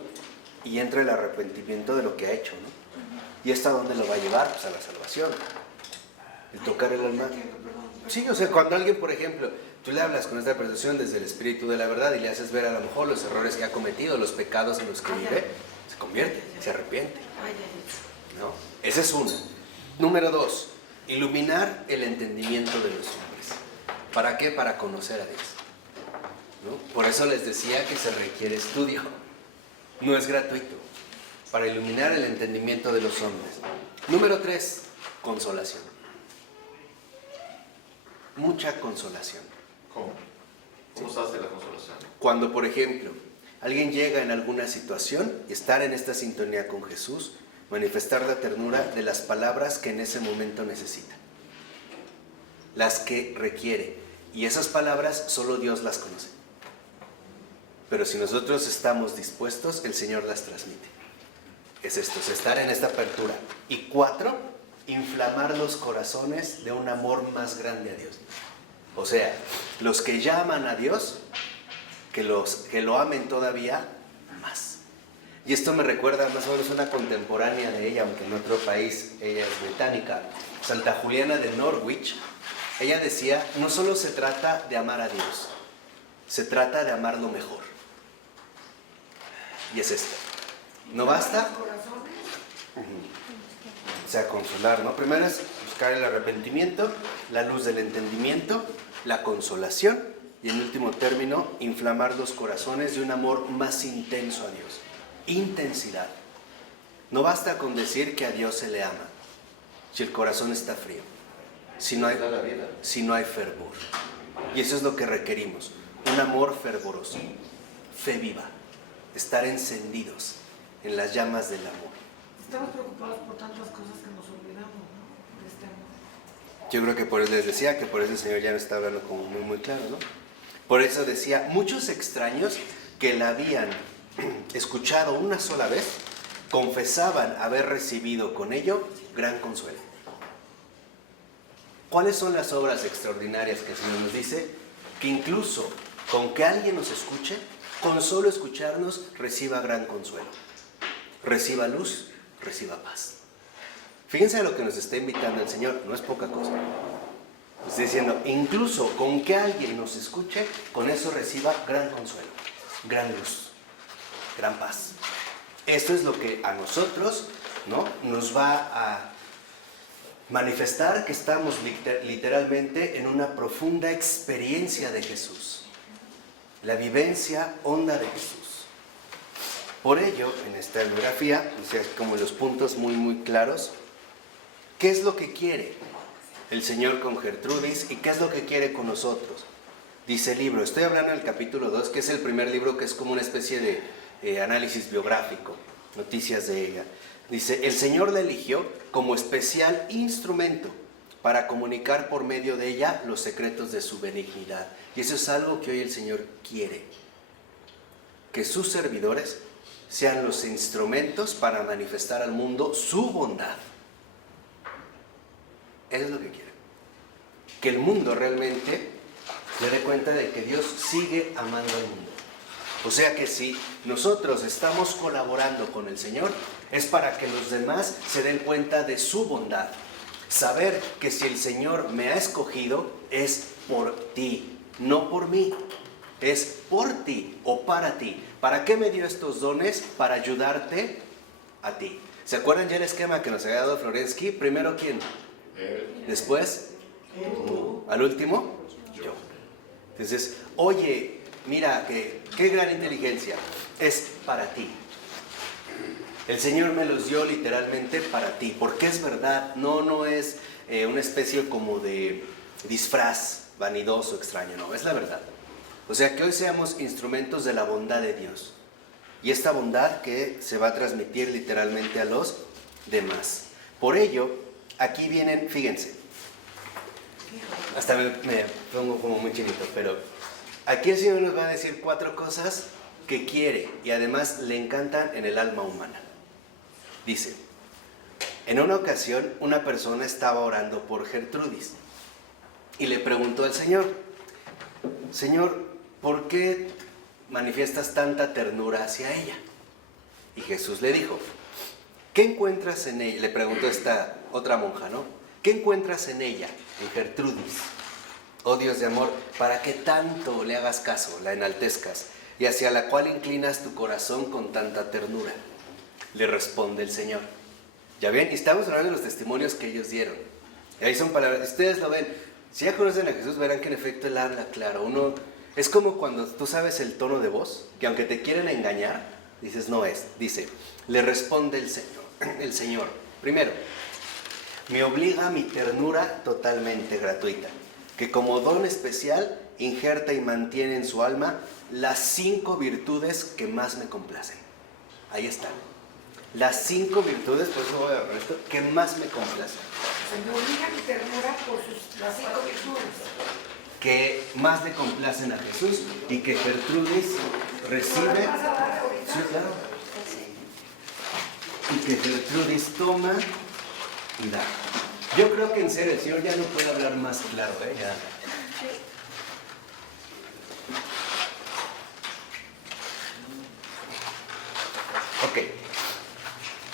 y entra el arrepentimiento de lo que ha hecho, ¿no? ¿Y esto a dónde lo va a llevar? Pues a la salvación. El tocar el alma. Sí, o sea, cuando alguien, por ejemplo, tú le hablas con esta percepción desde el espíritu de la verdad y le haces ver a lo mejor los errores que ha cometido, los pecados en los que vive, se convierte, se arrepiente, Ay, ay, ¿no? Esa es una. Número 2, iluminar el entendimiento de los hombres. ¿Para qué? Para conocer a Dios, ¿no? Por eso les decía que se requiere estudio, no es gratuito, para iluminar el entendimiento de los hombres. Número 3, consolación. Mucha consolación. ¿Cómo? ¿Cómo se hace la consolación? Cuando, por ejemplo, alguien llega en alguna situación, estar en esta sintonía con Jesús, manifestar la ternura de las palabras que en ese momento necesita, las que requiere. Y esas palabras solo Dios las conoce. Pero si nosotros estamos dispuestos, el Señor las transmite. Es esto, es estar en esta apertura. Y 4, inflamar los corazones de un amor más grande a Dios. O sea, los que ya aman a Dios, que lo amen todavía más. Y esto me recuerda más o menos una contemporánea de ella, aunque en otro país ella es británica, Santa Juliana de Norwich. Ella decía, no solo se trata de amar a Dios, se trata de amarlo mejor. Y es esto. ¿No basta? corazones. O sea, consolar, ¿no? Primero es buscar el arrepentimiento, la luz del entendimiento, la consolación y en último término, inflamar los corazones de un amor más intenso a Dios. Intensidad. No basta con decir que a Dios se le ama si el corazón está frío, si no hay fervor. Y eso es lo que requerimos, un amor fervoroso, fe viva, estar encendidos en las llamas del amor. Estamos preocupados por tantas cosas que nos olvidamos, ¿no? De este amor. Yo creo que por eso les decía que por eso el Señor ya nos está hablando como muy, muy claro, ¿no? Por eso decía, muchos extraños que la habían escuchado una sola vez, confesaban haber recibido con ello gran consuelo. ¿Cuáles son las obras extraordinarias que el Señor nos dice? Que incluso con que alguien nos escuche, con solo escucharnos, reciba gran consuelo. Reciba luz, reciba paz. Fíjense a lo que nos está invitando el Señor, no es poca cosa. Está diciendo, incluso con que alguien nos escuche, con eso reciba gran consuelo, gran luz, gran paz. Esto es lo que a nosotros, ¿no?, nos va a manifestar que estamos literalmente en una profunda experiencia de Jesús, la vivencia honda de Jesús. Por ello, en esta biografía, o sea, como los puntos muy, muy claros, ¿qué es lo que quiere el Señor con Gertrudis y qué es lo que quiere con nosotros? Dice el libro, estoy hablando del capítulo 2, que es el primer libro que es como una especie de análisis biográfico, noticias de ella. Dice, el Señor la eligió como especial instrumento para comunicar por medio de ella los secretos de su benignidad. Y eso es algo que hoy el Señor quiere, que sus servidores sean los instrumentos para manifestar al mundo su bondad. Eso es lo que quiere. Que el mundo realmente se dé cuenta de que Dios sigue amando al mundo. O sea que si nosotros estamos colaborando con el Señor, es para que los demás se den cuenta de su bondad. Saber que si el Señor me ha escogido, es por ti, no por mí. Es por ti o para ti. ¿Para qué me dio estos dones? Para ayudarte a ti. ¿Se acuerdan ya el esquema que nos había dado Florensky? Primero, ¿quién? Después, tú. Al último, yo. Entonces, oye, mira, qué gran inteligencia. Es para ti. El Señor me los dio literalmente para ti, porque es verdad, no es una especie como de disfraz vanidoso, extraño, no, es la verdad. O sea, que hoy seamos instrumentos de la bondad de Dios. Y esta bondad que se va a transmitir literalmente a los demás. Por ello, aquí vienen, fíjense, hasta me pongo como muy chinito, pero aquí el Señor nos va a decir 4 cosas que quiere y además le encantan en el alma humana. Dice, en una ocasión una persona estaba orando por Gertrudis. y le preguntó al Señor, Señor, ¿por qué manifiestas tanta ternura hacia ella? Y Jesús le dijo, ¿qué encuentras en ella? Le preguntó esta otra monja, ¿no? ¿Qué encuentras en ella, en Gertrudis? Oh Dios de amor, ¿para qué tanto le hagas caso, la enaltezcas, y hacia la cual inclinas tu corazón con tanta ternura? Le responde el Señor. ¿Ya ven? Y estamos hablando de los testimonios que ellos dieron. Y ahí son palabras, ustedes lo ven. Si ya conocen a Jesús, verán que en efecto Él habla claro. Uno, es como cuando tú sabes el tono de voz, que aunque te quieren engañar, dices, no es. Dice, le responde el Señor. Primero, me obliga mi ternura totalmente gratuita, que como don especial injerta y mantiene en su alma las 5 virtudes que más me complacen. Ahí están. Las 5 virtudes, por eso voy a agarrar esto, que más me complacen. Se me obliga mi ternura por las 5 virtudes. Que más le complacen a Jesús y que Gertrudis recibe. ¿No las vas a dar ahorita? Sí, claro. Y que Gertrudis toma y da. Yo creo que en serio el Señor ya no puede hablar más claro, ¿eh? Ya. Ok.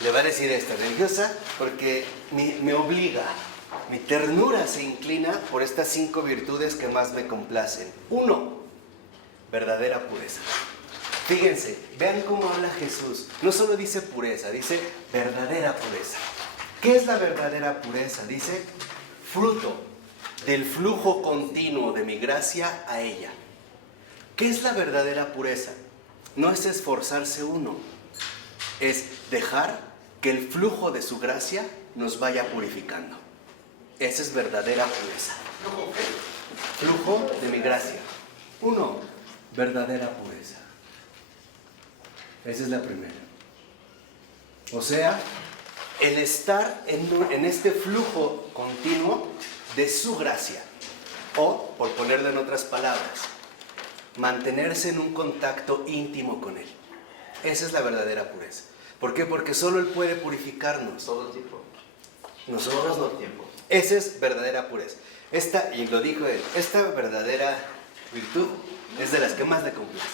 Le va a decir esta religiosa porque me obliga. Mi ternura se inclina por estas 5 virtudes que más me complacen. 1, verdadera pureza. Fíjense, vean cómo habla Jesús. No solo dice pureza, dice verdadera pureza. ¿Qué es la verdadera pureza? Dice fruto del flujo continuo de mi gracia a ella. ¿Qué es la verdadera pureza? No es esforzarse uno, es dejar que el flujo de su gracia nos vaya purificando. Esa es verdadera pureza. Flujo de mi gracia. 1, verdadera pureza. Esa es la primera. O sea, el estar en este flujo continuo de su gracia. O, por ponerlo en otras palabras, mantenerse en un contacto íntimo con Él. Esa es la verdadera pureza. ¿Por qué? Porque solo Él puede purificarnos. Todo el tiempo. Nosotros Todo no. el tiempo. Esa es verdadera pureza. Esta, y lo dijo él, esta verdadera virtud es de las que más le complace.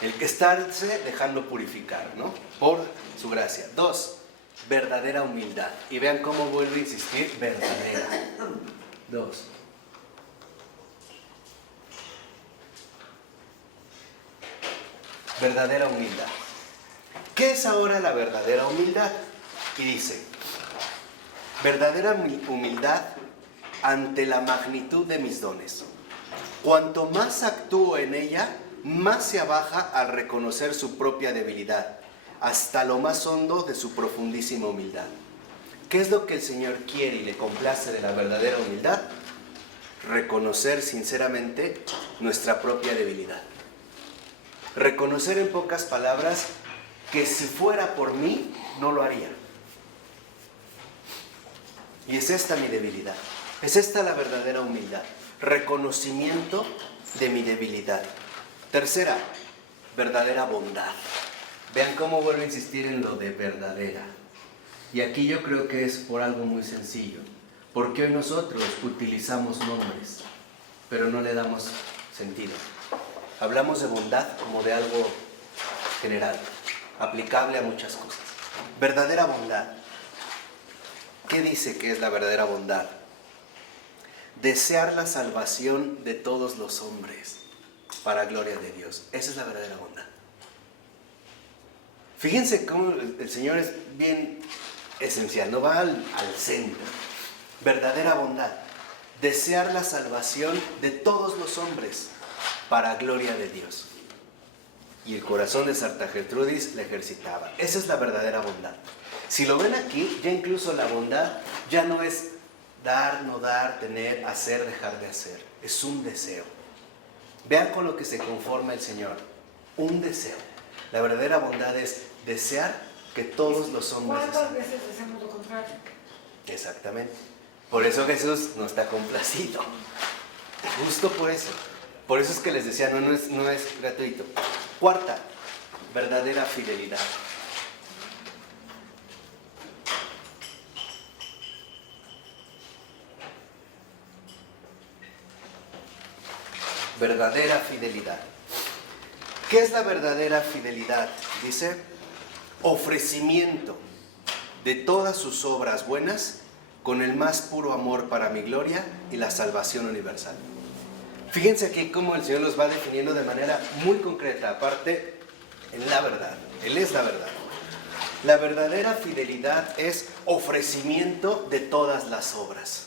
El que estarse dejando purificar, ¿no? Por su gracia. 2, verdadera humildad. Y vean cómo vuelvo a insistir, verdadera. 2. Verdadera humildad. ¿Qué es ahora la verdadera humildad? Y dice, verdadera humildad ante la magnitud de mis dones. Cuanto más actúo en ella, más se abaja al reconocer su propia debilidad, hasta lo más hondo de su profundísima humildad. ¿Qué es lo que el Señor quiere y le complace de la verdadera humildad? Reconocer sinceramente nuestra propia debilidad. Reconocer en pocas palabras que si fuera por mí, no lo haría. Y es esta mi debilidad. Es esta la verdadera humildad. Reconocimiento de mi debilidad. Tercera, verdadera bondad. Vean cómo vuelvo a insistir en lo de verdadera. Y aquí yo creo que es por algo muy sencillo. Porque hoy nosotros utilizamos nombres, pero no le damos sentido. Hablamos de bondad como de algo general, aplicable a muchas cosas. Verdadera bondad. ¿Qué dice que es la verdadera bondad? Desear la salvación de todos los hombres para gloria de Dios. Esa es la verdadera bondad. Fíjense cómo el Señor es bien esencial, no va al centro. Verdadera bondad. Desear la salvación de todos los hombres para gloria de Dios. Y el corazón de Santa Gertrudis la ejercitaba. Esa es la verdadera bondad. Si lo ven aquí, ya incluso la bondad ya no es dar, no dar, tener, hacer, dejar de hacer. Es un deseo. Vean con lo que se conforma el Señor. Un deseo. La verdadera bondad es desear que todos los hombres... ¿Cuántas veces hacemos lo contrario? Exactamente. Por eso Jesús no está complacido. Justo por eso. Por eso es que les decía, no es gratuito. Cuarta, verdadera fidelidad. verdadera fidelidad. ¿Qué es la verdadera fidelidad? Dice, ofrecimiento de todas sus obras buenas con el más puro amor para mi gloria y la salvación universal. Fíjense aquí cómo el Señor los va definiendo de manera muy concreta, aparte en la verdad. Él es la verdad. La verdadera fidelidad es ofrecimiento de todas las obras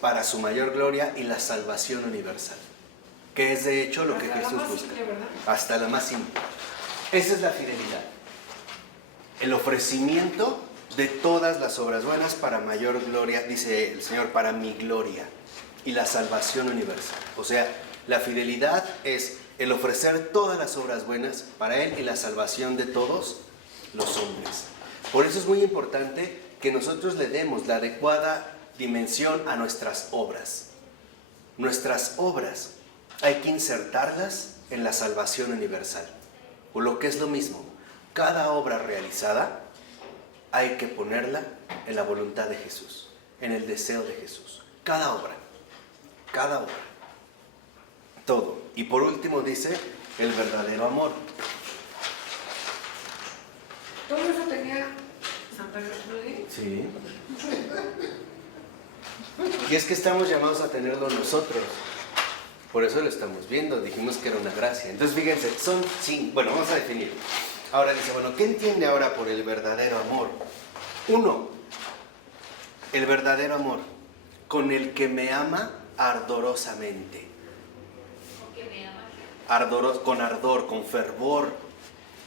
para su mayor gloria y la salvación universal, que es de hecho lo que Hasta la Jesús más busca. simple, ¿verdad? Hasta la más simple. Esa es la fidelidad. El ofrecimiento de todas las obras buenas para mayor gloria, dice el Señor, para mi gloria y la salvación universal. O sea, la fidelidad es el ofrecer todas las obras buenas para Él y la salvación de todos los hombres. Por eso es muy importante que nosotros le demos la adecuada dimensión a nuestras obras. Nuestras obras hay que insertarlas en la salvación universal. O lo que es lo mismo, cada obra realizada hay que ponerla en la voluntad de Jesús, en el deseo de Jesús. Cada obra, todo. Y por último dice, el verdadero amor. Todo eso tenía San Pedro, ¿no? Sí. Y es que estamos llamados a tenerlo nosotros. Por eso lo estamos viendo, dijimos que era una gracia. Entonces fíjense, son 5, bueno, vamos a definir. Ahora dice, bueno, ¿qué entiende ahora por el verdadero amor? 1, el verdadero amor, con el que me ama ardorosamente. Con ardor, con fervor,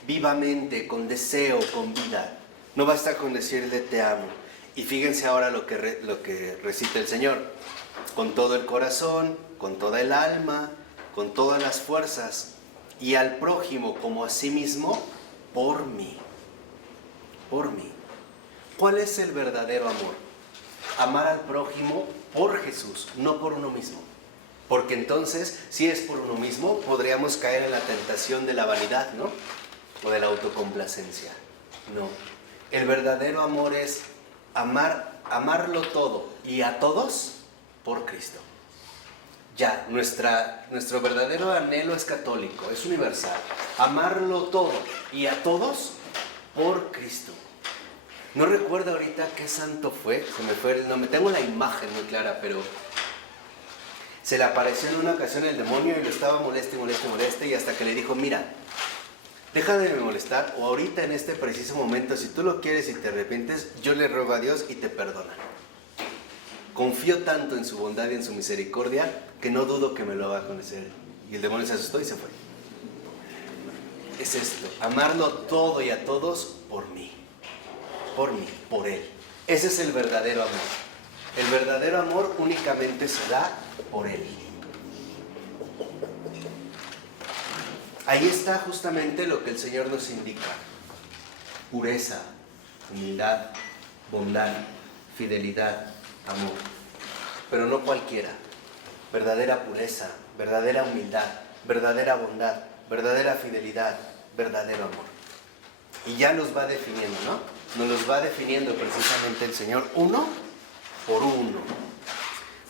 vivamente, con deseo, con vida. No basta con decirle te amo. Y fíjense ahora lo que recita el Señor. Con todo el corazón, con toda el alma, con todas las fuerzas. Y al prójimo como a sí mismo, por mí. Por mí. ¿Cuál es el verdadero amor? Amar al prójimo por Jesús, no por uno mismo. Porque entonces, si es por uno mismo, podríamos caer en la tentación de la vanidad, ¿no? O de la autocomplacencia. No. El verdadero amor es amarlo todo y a todos por Cristo. Ya, nuestro verdadero anhelo es católico, es universal. Amarlo todo y a todos por Cristo. No recuerdo ahorita qué santo fue, se me fue el nombre, tengo la imagen muy clara, pero se le apareció en una ocasión el demonio y lo estaba moleste, y hasta que le dijo, mira, deja de molestar, o ahorita en este preciso momento, si tú lo quieres y te arrepientes, yo le ruego a Dios y te perdona. Confío tanto en su bondad y en su misericordia que no dudo que me lo va a conocer. Y el demonio se asustó y se fue. Es esto, amarlo todo y a todos por mí, por Él. Ese es el verdadero amor. El verdadero amor únicamente se da por Él. Ahí está justamente lo que el Señor nos indica. Pureza, humildad, bondad, fidelidad, amor. Pero no cualquiera. Verdadera pureza, verdadera humildad, verdadera bondad, verdadera fidelidad, verdadero amor. Y ya los va definiendo, ¿no? Nos los va definiendo precisamente el Señor uno por uno.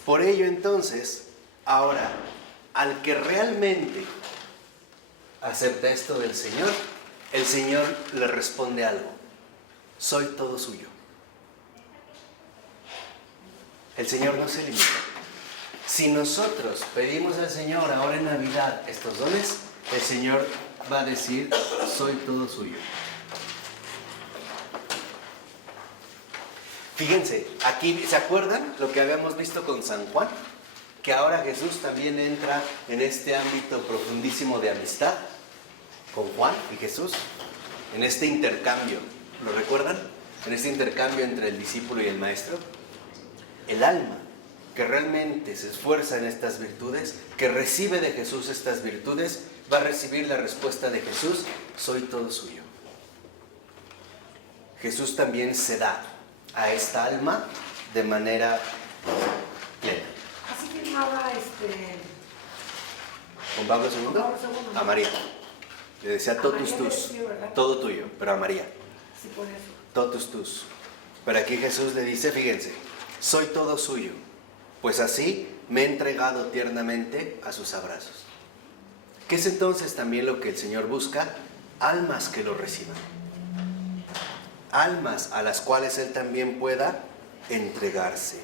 Por ello entonces, ahora, al que realmente acepta esto del Señor, el Señor le responde algo. Soy todo suyo. El Señor no se limita. Si nosotros pedimos al Señor ahora en Navidad estos dones, el Señor va a decir, soy todo suyo. Fíjense, aquí, ¿se acuerdan lo que habíamos visto con San Juan? Que ahora Jesús también entra en este ámbito profundísimo de amistad con Juan y Jesús, en este intercambio. ¿Lo recuerdan? En este intercambio entre el discípulo y el maestro. El alma que realmente se esfuerza en estas virtudes, que recibe de Jesús estas virtudes, va a recibir la respuesta de Jesús, soy todo suyo. Jesús también se da a esta alma de manera plena. Así firmaba ¿Con Pablo II? Pablo II. A María. Le decía A totus María le tus, decía, ¿verdad? todo tuyo, pero a María. Sí, por eso. Totus tus. Pero aquí Jesús le dice, fíjense, soy todo suyo, pues así me he entregado tiernamente a sus abrazos. ¿Qué es entonces también lo que el Señor busca? Almas que lo reciban. Almas a las cuales Él también pueda entregarse.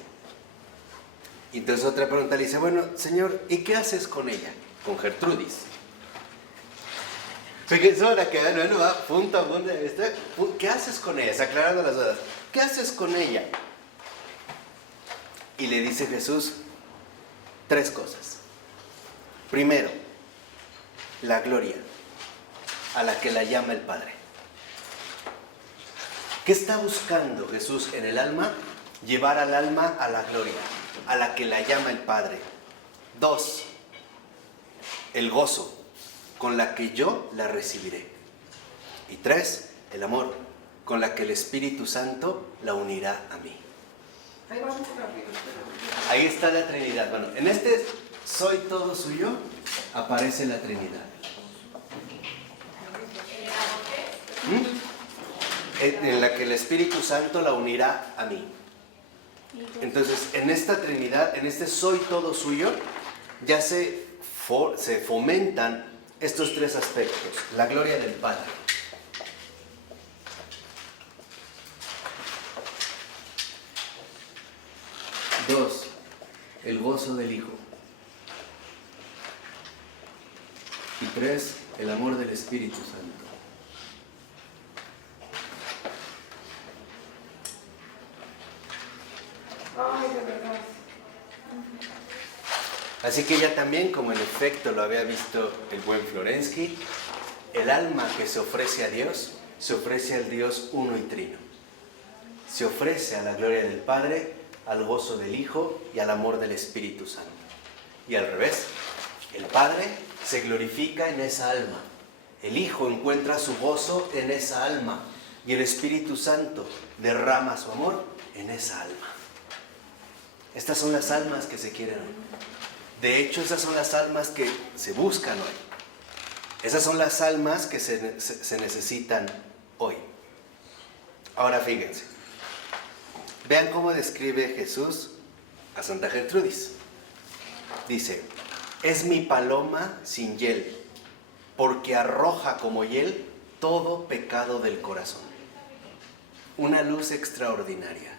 Y entonces otra pregunta le dice, bueno, Señor, ¿y qué haces con ella? Con Gertrudis. Fíjense ahora que no va punto a punto. ¿Qué haces con ella? Está aclarando las dudas. ¿Qué haces con ella? Y le dice Jesús 3 cosas. Primero, la gloria a la que la llama el Padre. ¿Qué está buscando Jesús en el alma? Llevar al alma a la gloria, a la que la llama el Padre. 2, el gozo con la que yo la recibiré. Y 3, el amor con la que el Espíritu Santo la unirá a mí. Ahí vamos rápido. Ahí está la Trinidad. Bueno, en este soy todo suyo aparece la Trinidad. En la que el Espíritu Santo la unirá a mí. Entonces, en esta Trinidad, en este soy todo suyo, ya se fomentan estos 3 aspectos. La gloria del Padre. Dos, el gozo del Hijo. Y 3, el amor del Espíritu Santo. Ay, de verdad. Así que ya también, como en efecto lo había visto el buen Florensky, el alma que se ofrece a Dios, se ofrece al Dios uno y trino. Se ofrece a la gloria del Padre, al gozo del Hijo y al amor del Espíritu Santo. Y al revés, el Padre se glorifica en esa alma. El Hijo encuentra su gozo en esa alma. Y el Espíritu Santo derrama su amor en esa alma. Estas son las almas que se quieren hoy. De hecho, esas son las almas que se buscan hoy. Esas son las almas que se necesitan hoy. Ahora fíjense. Vean cómo describe Jesús a Santa Gertrudis. Dice, es mi paloma sin hiel, porque arroja como hiel todo pecado del corazón. Una luz extraordinaria.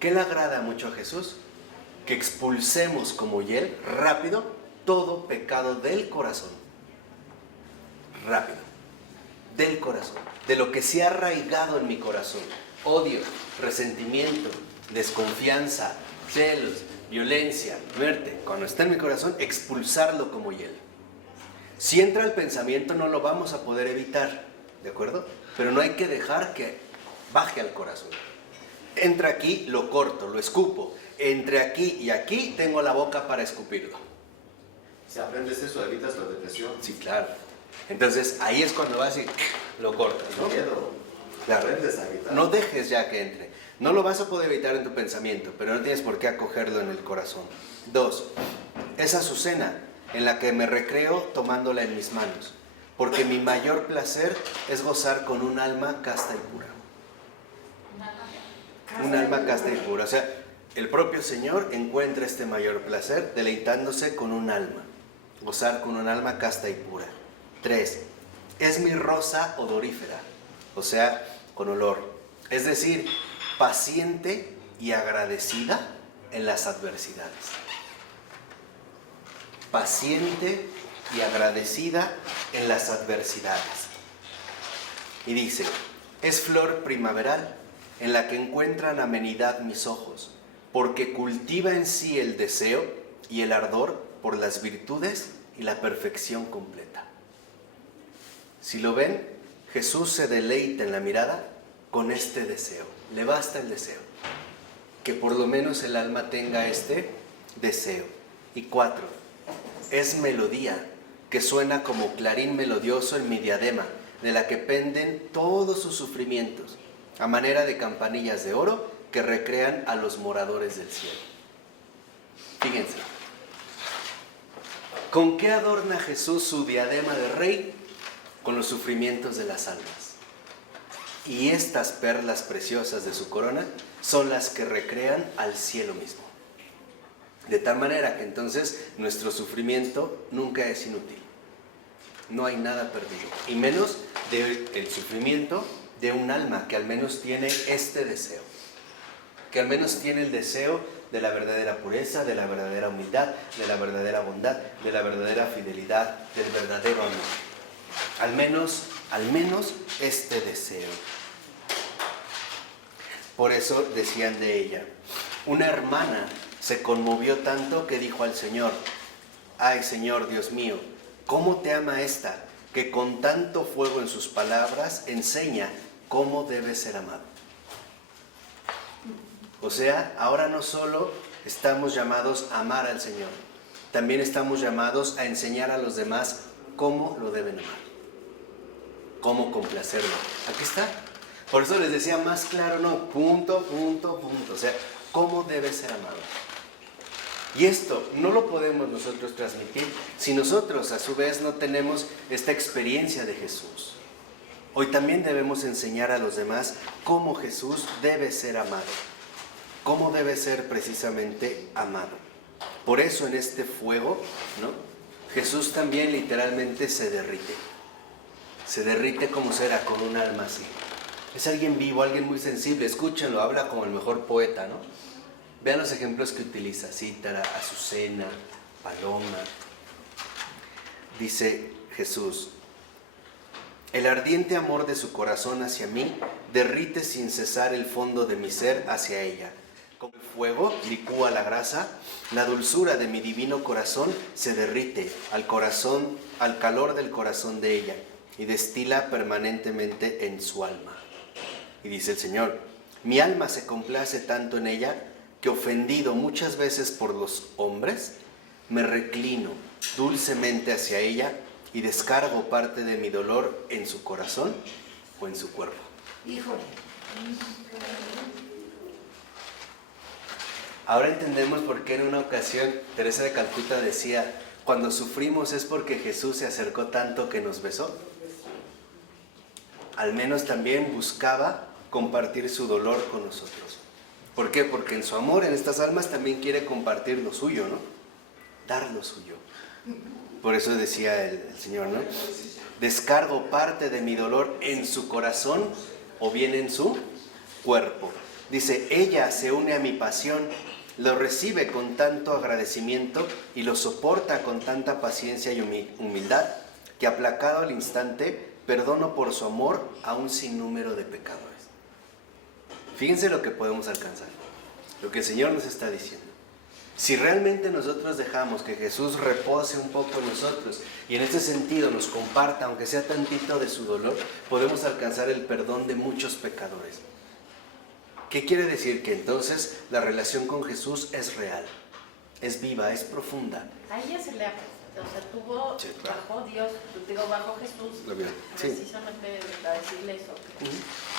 ¿Qué le agrada mucho a Jesús? Que expulsemos como hiel, rápido, todo pecado del corazón. Rápido. Del corazón. De lo que se ha arraigado en mi corazón. Odio, resentimiento, desconfianza, celos, violencia, muerte. Cuando está en mi corazón, expulsarlo como hiel. Si entra el pensamiento, no lo vamos a poder evitar, ¿de acuerdo? Pero no hay que dejar que baje al corazón. Entra aquí, lo corto, lo escupo. Entre aquí y aquí, tengo la boca para escupirlo. Si aprendes eso, evitas la depresión. Sí, claro. Entonces, ahí es cuando vas y lo cortas, ¿no? Miedo. Claro. Aprendes a evitar. No dejes ya que entre. No lo vas a poder evitar en tu pensamiento, pero no tienes por qué acogerlo en el corazón. 2, es Azucena, en la que me recreo tomándola en mis manos, porque mi mayor placer es gozar con un alma casta y pura. Un alma casta y pura. O sea, el propio Señor encuentra este mayor placer deleitándose con un alma. Gozar con un alma casta y pura. 3, es mi rosa odorífera, o sea, con olor. Es decir, paciente y agradecida en las adversidades. Paciente y agradecida en las adversidades. Y dice, es flor primaveral en la que encuentran amenidad mis ojos, porque cultiva en sí el deseo y el ardor por las virtudes y la perfección completa. Si lo ven, Jesús se deleita en la mirada con este deseo. Le basta el deseo. Que por lo menos el alma tenga este deseo. Y 4, es melodía que suena como clarín melodioso en mi diadema, de la que penden todos sus sufrimientos, a manera de campanillas de oro que recrean a los moradores del cielo. Fíjense. ¿Con qué adorna Jesús su diadema de rey? Con los sufrimientos de las almas. Y estas perlas preciosas de su corona son las que recrean al cielo mismo. De tal manera que entonces nuestro sufrimiento nunca es inútil. no hay nada perdido, y menos del sufrimiento de un alma que al menos tiene este deseo, que al menos tiene el deseo de la verdadera pureza, de la verdadera humildad, de la verdadera bondad, de la verdadera fidelidad, del verdadero amor. Al menos este deseo. Por eso decían de ella, una hermana se conmovió tanto que dijo al Señor, ay Señor Dios mío, ¿cómo te ama esta, que con tanto fuego en sus palabras enseña cómo debe ser amado? O sea, ahora no solo estamos llamados a amar al Señor, también estamos llamados a enseñar a los demás cómo lo deben amar, cómo complacerlo. Aquí está. Por eso les decía más claro, no, punto. O sea, cómo debe ser amado. Y esto no lo podemos nosotros transmitir si nosotros a su vez no tenemos esta experiencia de Jesús. Hoy también debemos enseñar a los demás cómo Jesús debe ser amado, cómo debe ser precisamente amado. Por eso en este fuego, ¿no? Jesús también literalmente se derrite. Se derrite como será con un alma así. Es alguien vivo, alguien muy sensible. Escúchenlo, habla como el mejor poeta, ¿no? Vean los ejemplos que utiliza: cítara, azucena, paloma. Dice Jesús: el ardiente amor de su corazón hacia mí derrite sin cesar el fondo de mi ser hacia ella. Como el fuego licúa la grasa, la dulzura de mi divino corazón se derrite al calor del corazón de ella y destila permanentemente en su alma. Y dice el Señor: mi alma se complace tanto en ella que, ofendido muchas veces por los hombres, me reclino dulcemente hacia ella y descargo parte de mi dolor en su corazón o en su cuerpo. Híjole. Ahora entendemos por qué en una ocasión Teresa de Calcuta decía: cuando sufrimos es porque Jesús se acercó tanto que nos besó. Al menos también buscaba compartir su dolor con nosotros. ¿Por qué? Porque en su amor en estas almas también quiere compartir lo suyo, ¿no? Dar lo suyo. Por eso decía el Señor, ¿no? Descargo parte de mi dolor en su corazón o bien en su cuerpo. Dice, ella se une a mi pasión, lo recibe con tanto agradecimiento y lo soporta con tanta paciencia y humildad, que aplacado al instante, perdono por su amor a un sinnúmero de pecadores. Fíjense lo que podemos alcanzar, lo que el Señor nos está diciendo. Si realmente nosotros dejamos que Jesús repose un poco en nosotros y en ese sentido nos comparta, aunque sea tantito de su dolor, podemos alcanzar el perdón de muchos pecadores. ¿Qué quiere decir? Que entonces la relación con Jesús es real, es viva, es profunda. A ella se le tuvo Sí, claro. bajo Dios, bajo Jesús, Sí. precisamente para decirle eso.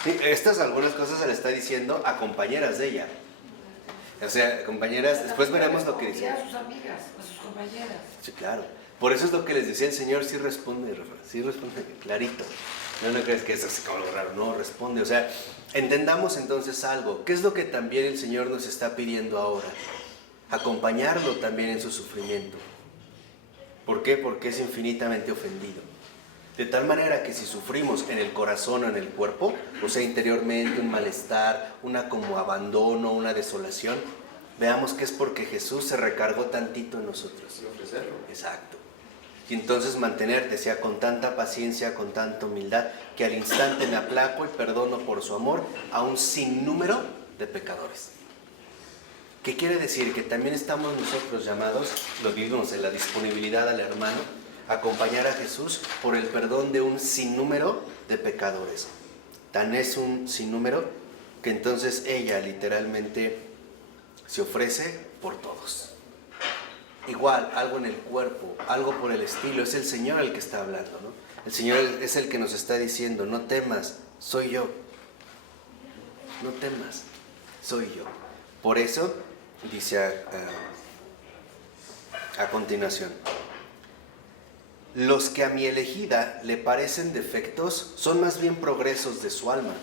Sí, estas algunas cosas se le está diciendo a compañeras de ella. O sea, compañeras, después veremos lo que dice. A sus amigas, a sus compañeras. Sí, claro. Por eso es lo que les decía el Señor, sí responde clarito. No crees que es así como lo raro, no, responde. O sea, entendamos entonces algo. ¿Qué es lo que también el Señor nos está pidiendo ahora? Acompañarlo también en su sufrimiento. ¿Por qué? Porque es infinitamente ofendido. De tal manera que si sufrimos en el corazón o en el cuerpo, o sea, interiormente un malestar, una como abandono, una desolación, veamos que es porque Jesús se recargó tantito en nosotros. Y ofrecerlo. Exacto. Y entonces mantener, decía, con tanta paciencia, con tanta humildad, que al instante me aplaco y perdono por su amor a un sinnúmero de pecadores. ¿Qué quiere decir? Que también estamos nosotros llamados, lo vimos en la disponibilidad al hermano, a acompañar a Jesús por el perdón de un sinnúmero de pecadores. Tan es un sinnúmero que entonces ella literalmente se ofrece por todos. Igual, algo en el cuerpo, algo por el estilo, es el Señor el que está hablando, ¿no? El Señor es el que nos está diciendo, no temas, soy yo. No temas, soy yo. Por eso, dice a continuación, los que a mi elegida le parecen defectos son más bien progresos de su alma,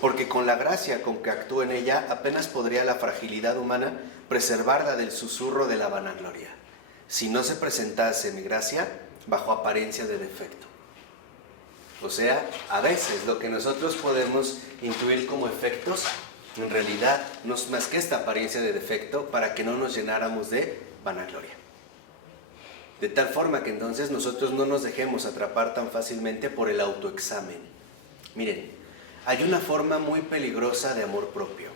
porque con la gracia con que actúo en ella apenas podría la fragilidad humana preservarla del susurro de la vanagloria. Si no se presentase mi gracia, bajo apariencia de defecto. O sea, a veces lo que nosotros podemos intuir como efectos, en realidad no es más que esta apariencia de defecto para que no nos llenáramos de vanagloria. De tal forma que entonces nosotros no nos dejemos atrapar tan fácilmente por el autoexamen. Miren, hay una forma muy peligrosa de amor propio.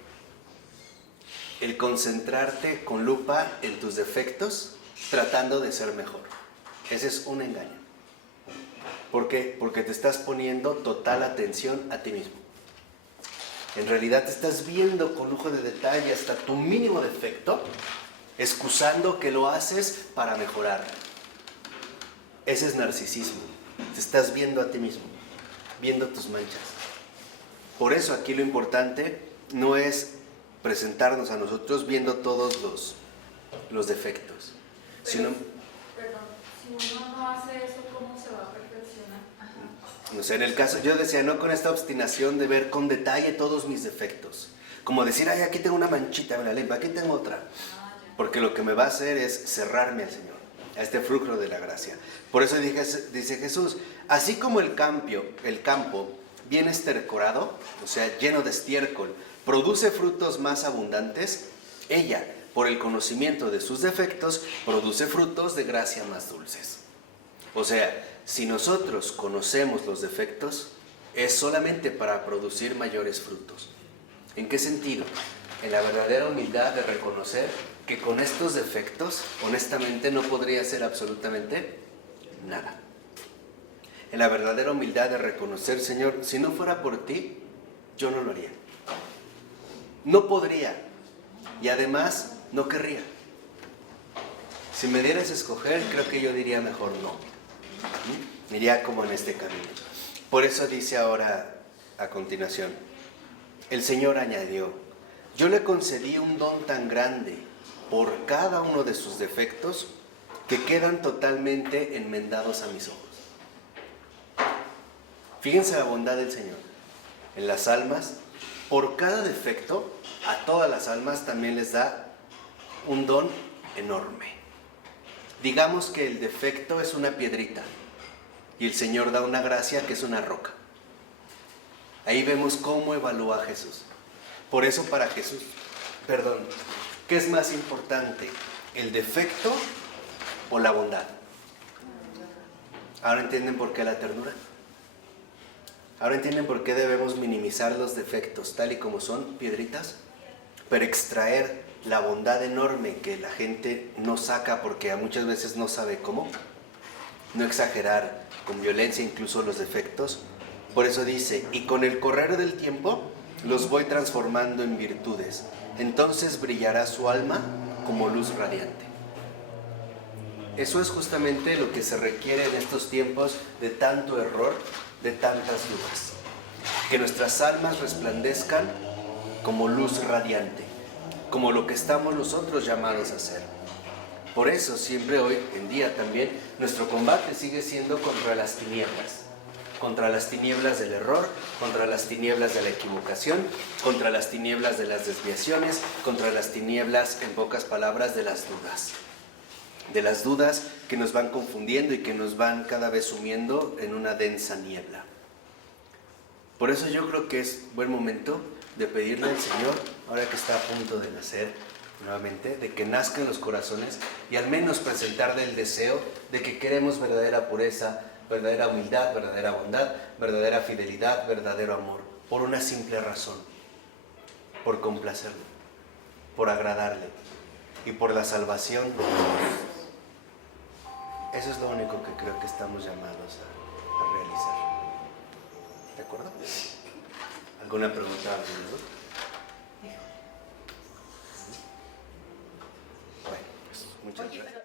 El concentrarte con lupa en tus defectos tratando de ser mejor. Ese es un engaño. ¿Por qué? Porque te estás poniendo total atención a ti mismo. En realidad te estás viendo con lujo de detalle hasta tu mínimo defecto, excusando que lo haces para mejorar. Ese es narcisismo. Te estás viendo a ti mismo, viendo tus manchas. Por eso aquí lo importante no es presentarnos a nosotros viendo todos los defectos, sino... Perdón, si uno no hace eso, ¿cómo se va a perfeccionar? O sea, en el caso, yo decía, no con esta obstinación de ver con detalle todos mis defectos. Como decir, ay, aquí tengo una manchita en la lengua, aquí tengo otra. Porque lo que me va a hacer es cerrarme al Señor, a este fruto de la gracia. Por eso dice Jesús, así como el campo bien estercorado, o sea, lleno de estiércol, produce frutos más abundantes, ella, por el conocimiento de sus defectos, produce frutos de gracia más dulces. O sea, si nosotros conocemos los defectos, es solamente para producir mayores frutos. ¿En qué sentido? En la verdadera humildad de reconocer que con estos defectos, honestamente, no podría hacer absolutamente nada. En la verdadera humildad de reconocer, Señor, si no fuera por ti, yo no lo haría. No podría. Y además, no querría. Si me dieras a escoger, creo que yo diría mejor no. Iría como en este camino. Por eso dice ahora, a continuación, el Señor añadió, yo le concedí un don tan grande por cada uno de sus defectos que quedan totalmente enmendados a mis ojos. Fíjense la bondad del Señor. En las almas, por cada defecto, a todas las almas también les da un don enorme. Digamos que el defecto es una piedrita y el Señor da una gracia que es una roca. Ahí vemos cómo evalúa a Jesús. Por eso para Jesús, ¿qué es más importante? ¿El defecto o la bondad? ¿Ahora entienden por qué la ternura? ¿Ahora entienden por qué debemos minimizar los defectos tal y como son, piedritas? Pero extraer la bondad enorme que la gente no saca porque a muchas veces no sabe cómo. No exagerar con violencia incluso los defectos. Por eso dice, y con el correr del tiempo los voy transformando en virtudes. Entonces brillará su alma como luz radiante. Eso es justamente lo que se requiere en estos tiempos de tanto error, de tantas dudas. Que nuestras almas resplandezcan como luz radiante, como lo que estamos nosotros llamados a hacer. Por eso siempre hoy en día también nuestro combate sigue siendo contra las tinieblas del error, contra las tinieblas de la equivocación, contra las tinieblas de las desviaciones, contra las tinieblas, en pocas palabras, de las dudas que nos van confundiendo y que nos van cada vez sumiendo en una densa niebla. Por eso yo creo que es buen momento de pedirle al Señor, ahora que está a punto de nacer nuevamente, de que nazca en los corazones y al menos presentarle el deseo de que queremos verdadera pureza, verdadera humildad, verdadera bondad, verdadera fidelidad, verdadero amor, por una simple razón, por complacerlo, por agradarle y por la salvación de todos. Eso es lo único que creo que estamos llamados a realizar. ¿De acuerdo? ¿Alguna pregunta? Bueno, pues muchas gracias.